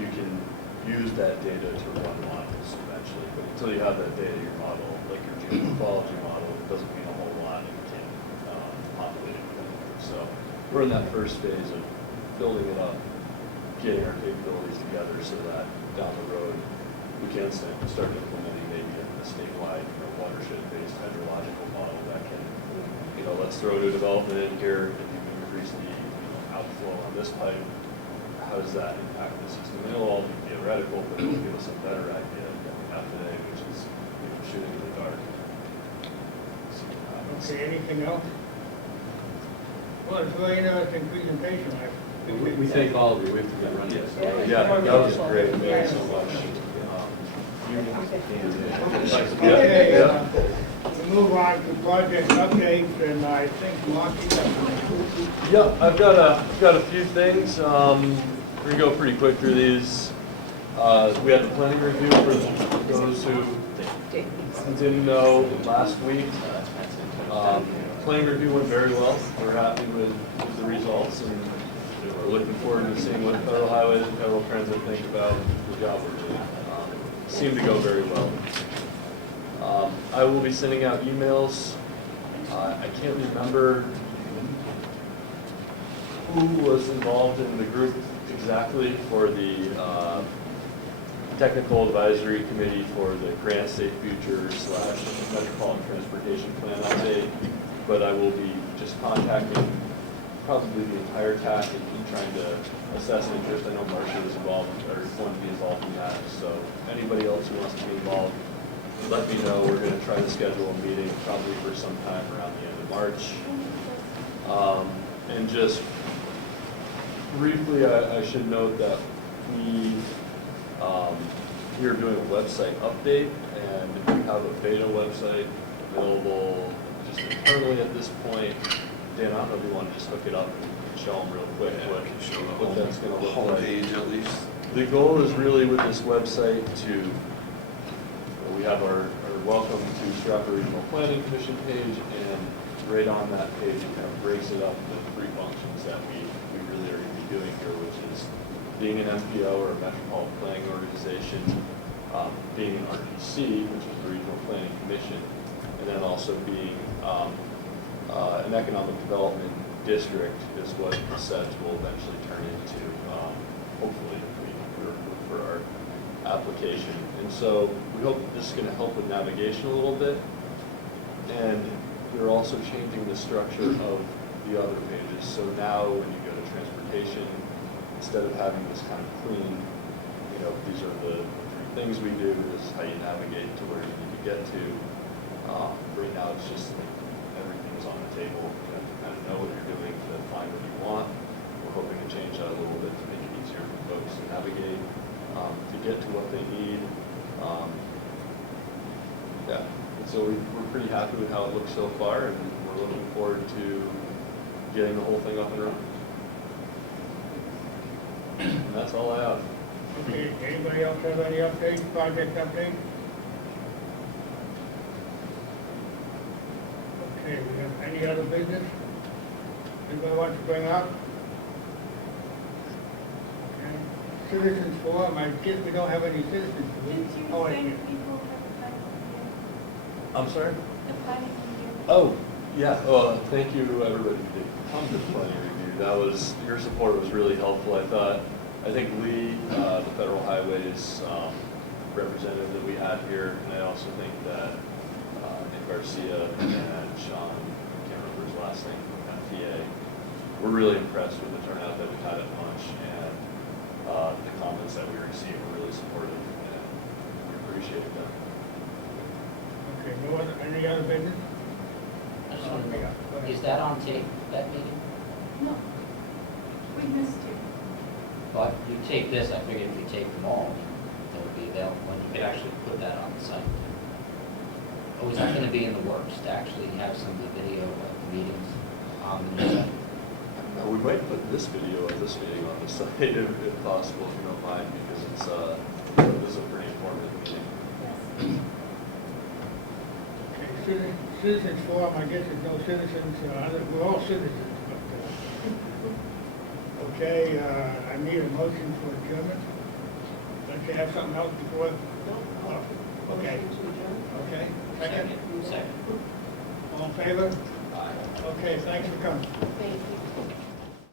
you can use that data to run models eventually. But until you have that data, your model, like your geomorphology model, doesn't mean a whole lot, and you can't populate it with it. So we're in that first phase of building it up, getting our capabilities together so that down the road we can start implementing maybe a statewide watershed-based hydrological model that can, let's throw a new development in here, if you increase the outflow on this pipe, how does that impact the system? And it'll all be theoretical, but it'll give us a better idea than we have today, which is shooting in the dark. Okay, anything else? Well, it's a very interesting presentation. We thank all of you. We have to get running. Yes. Yeah, that was great. Thank you so much. Okay, we move on to project updates, and I think Mark, you got Yeah, I've got a few things. We're gonna go pretty quick through these. We had the planning review for those who didn't know last week. Planning review went very well. We're happy with the results, and we're looking forward to seeing what Federal Highways and Federal Transit think about the job we're doing. Seemed to go very well. I will be sending out emails. I can't remember who was involved in the group exactly for the Technical Advisory Committee for the Grant State Future / Metropolitan Transportation Plan update, but I will be just contacting probably the entire TAC and trying to assess interest. I know Marcia was involved, or wanted to be involved in that, so anybody else who wants to be involved, let me know. We're going to try to schedule a meeting probably for some time around the end of March. And just briefly, I should note that we are doing a website update, and we have a beta website available just internally at this point. Dan, I don't know if you want to just hook it up and show them real quick what that's going to look like. Homepage at least. The goal is really with this website we have our Welcome to Strafford Regional Planning Commission page, and right on that page it kind of breaks it up into 3 functions that we really are going to be doing here, which is being an MPO or a Metropolitan Planning Organization, being an RPC, which is the Regional Planning Commission, and then also being an economic development district is what the SEDS will eventually turn into, hopefully, for our application. And so we hope this is going to help with navigation a little bit. And we're also changing the structure of the other pages. So now when you go to transportation, instead of having this kind of clean, these are the 3 things we do, this is how you navigate to where you need to get to. Right now it's just like everything's on the table. You have to kind of know what you're doing to find what you want. We're hoping to change that a little bit to make it easier for folks to navigate, to get to what they need. And so we're pretty happy with how it looks so far, and we're looking forward to getting the whole thing up and running. And that's all I have. Okay, anybody else have any updates, project updates? Okay, we have any other business? Anybody want to bring up? Okay. Citizens forum, I guess we don't have any citizens. do we? Did you Oh, say wait, people have a planning review? I'm sorry? The planning review? Oh, yeah, well, thank you, everybody who did come to the planning review. That was, your support was really helpful, I think Lee, the Federal Highways representative that we had here, and I also think that Nick Garcia and Sean, I can't remember his last name, from TA, we're really impressed with the turnout that we had at lunch, and the comments that we received were really supportive, and we appreciate them. Okay, no other, any other business? I just want to Go know, ahead. is that on tape, that meeting? No. We missed you. Well, you tape this, I figured if you tape them all, they would be available, and you could actually put that on the site. Or is that going to be in the works, to actually have some of the video of the meetings on the new site? We might put this video of this meeting on the site if possible, if you don't mind, because it's, this is a pretty informative meeting. Yes. Okay, citizens forum, I guess there's no citizens, we're all citizens, but, okay, I need a motion for adjournment. Don't you have something else before? Oh, okay. Okay, second? Second. All in favor? Aye. Okay, thanks for coming. Thank you.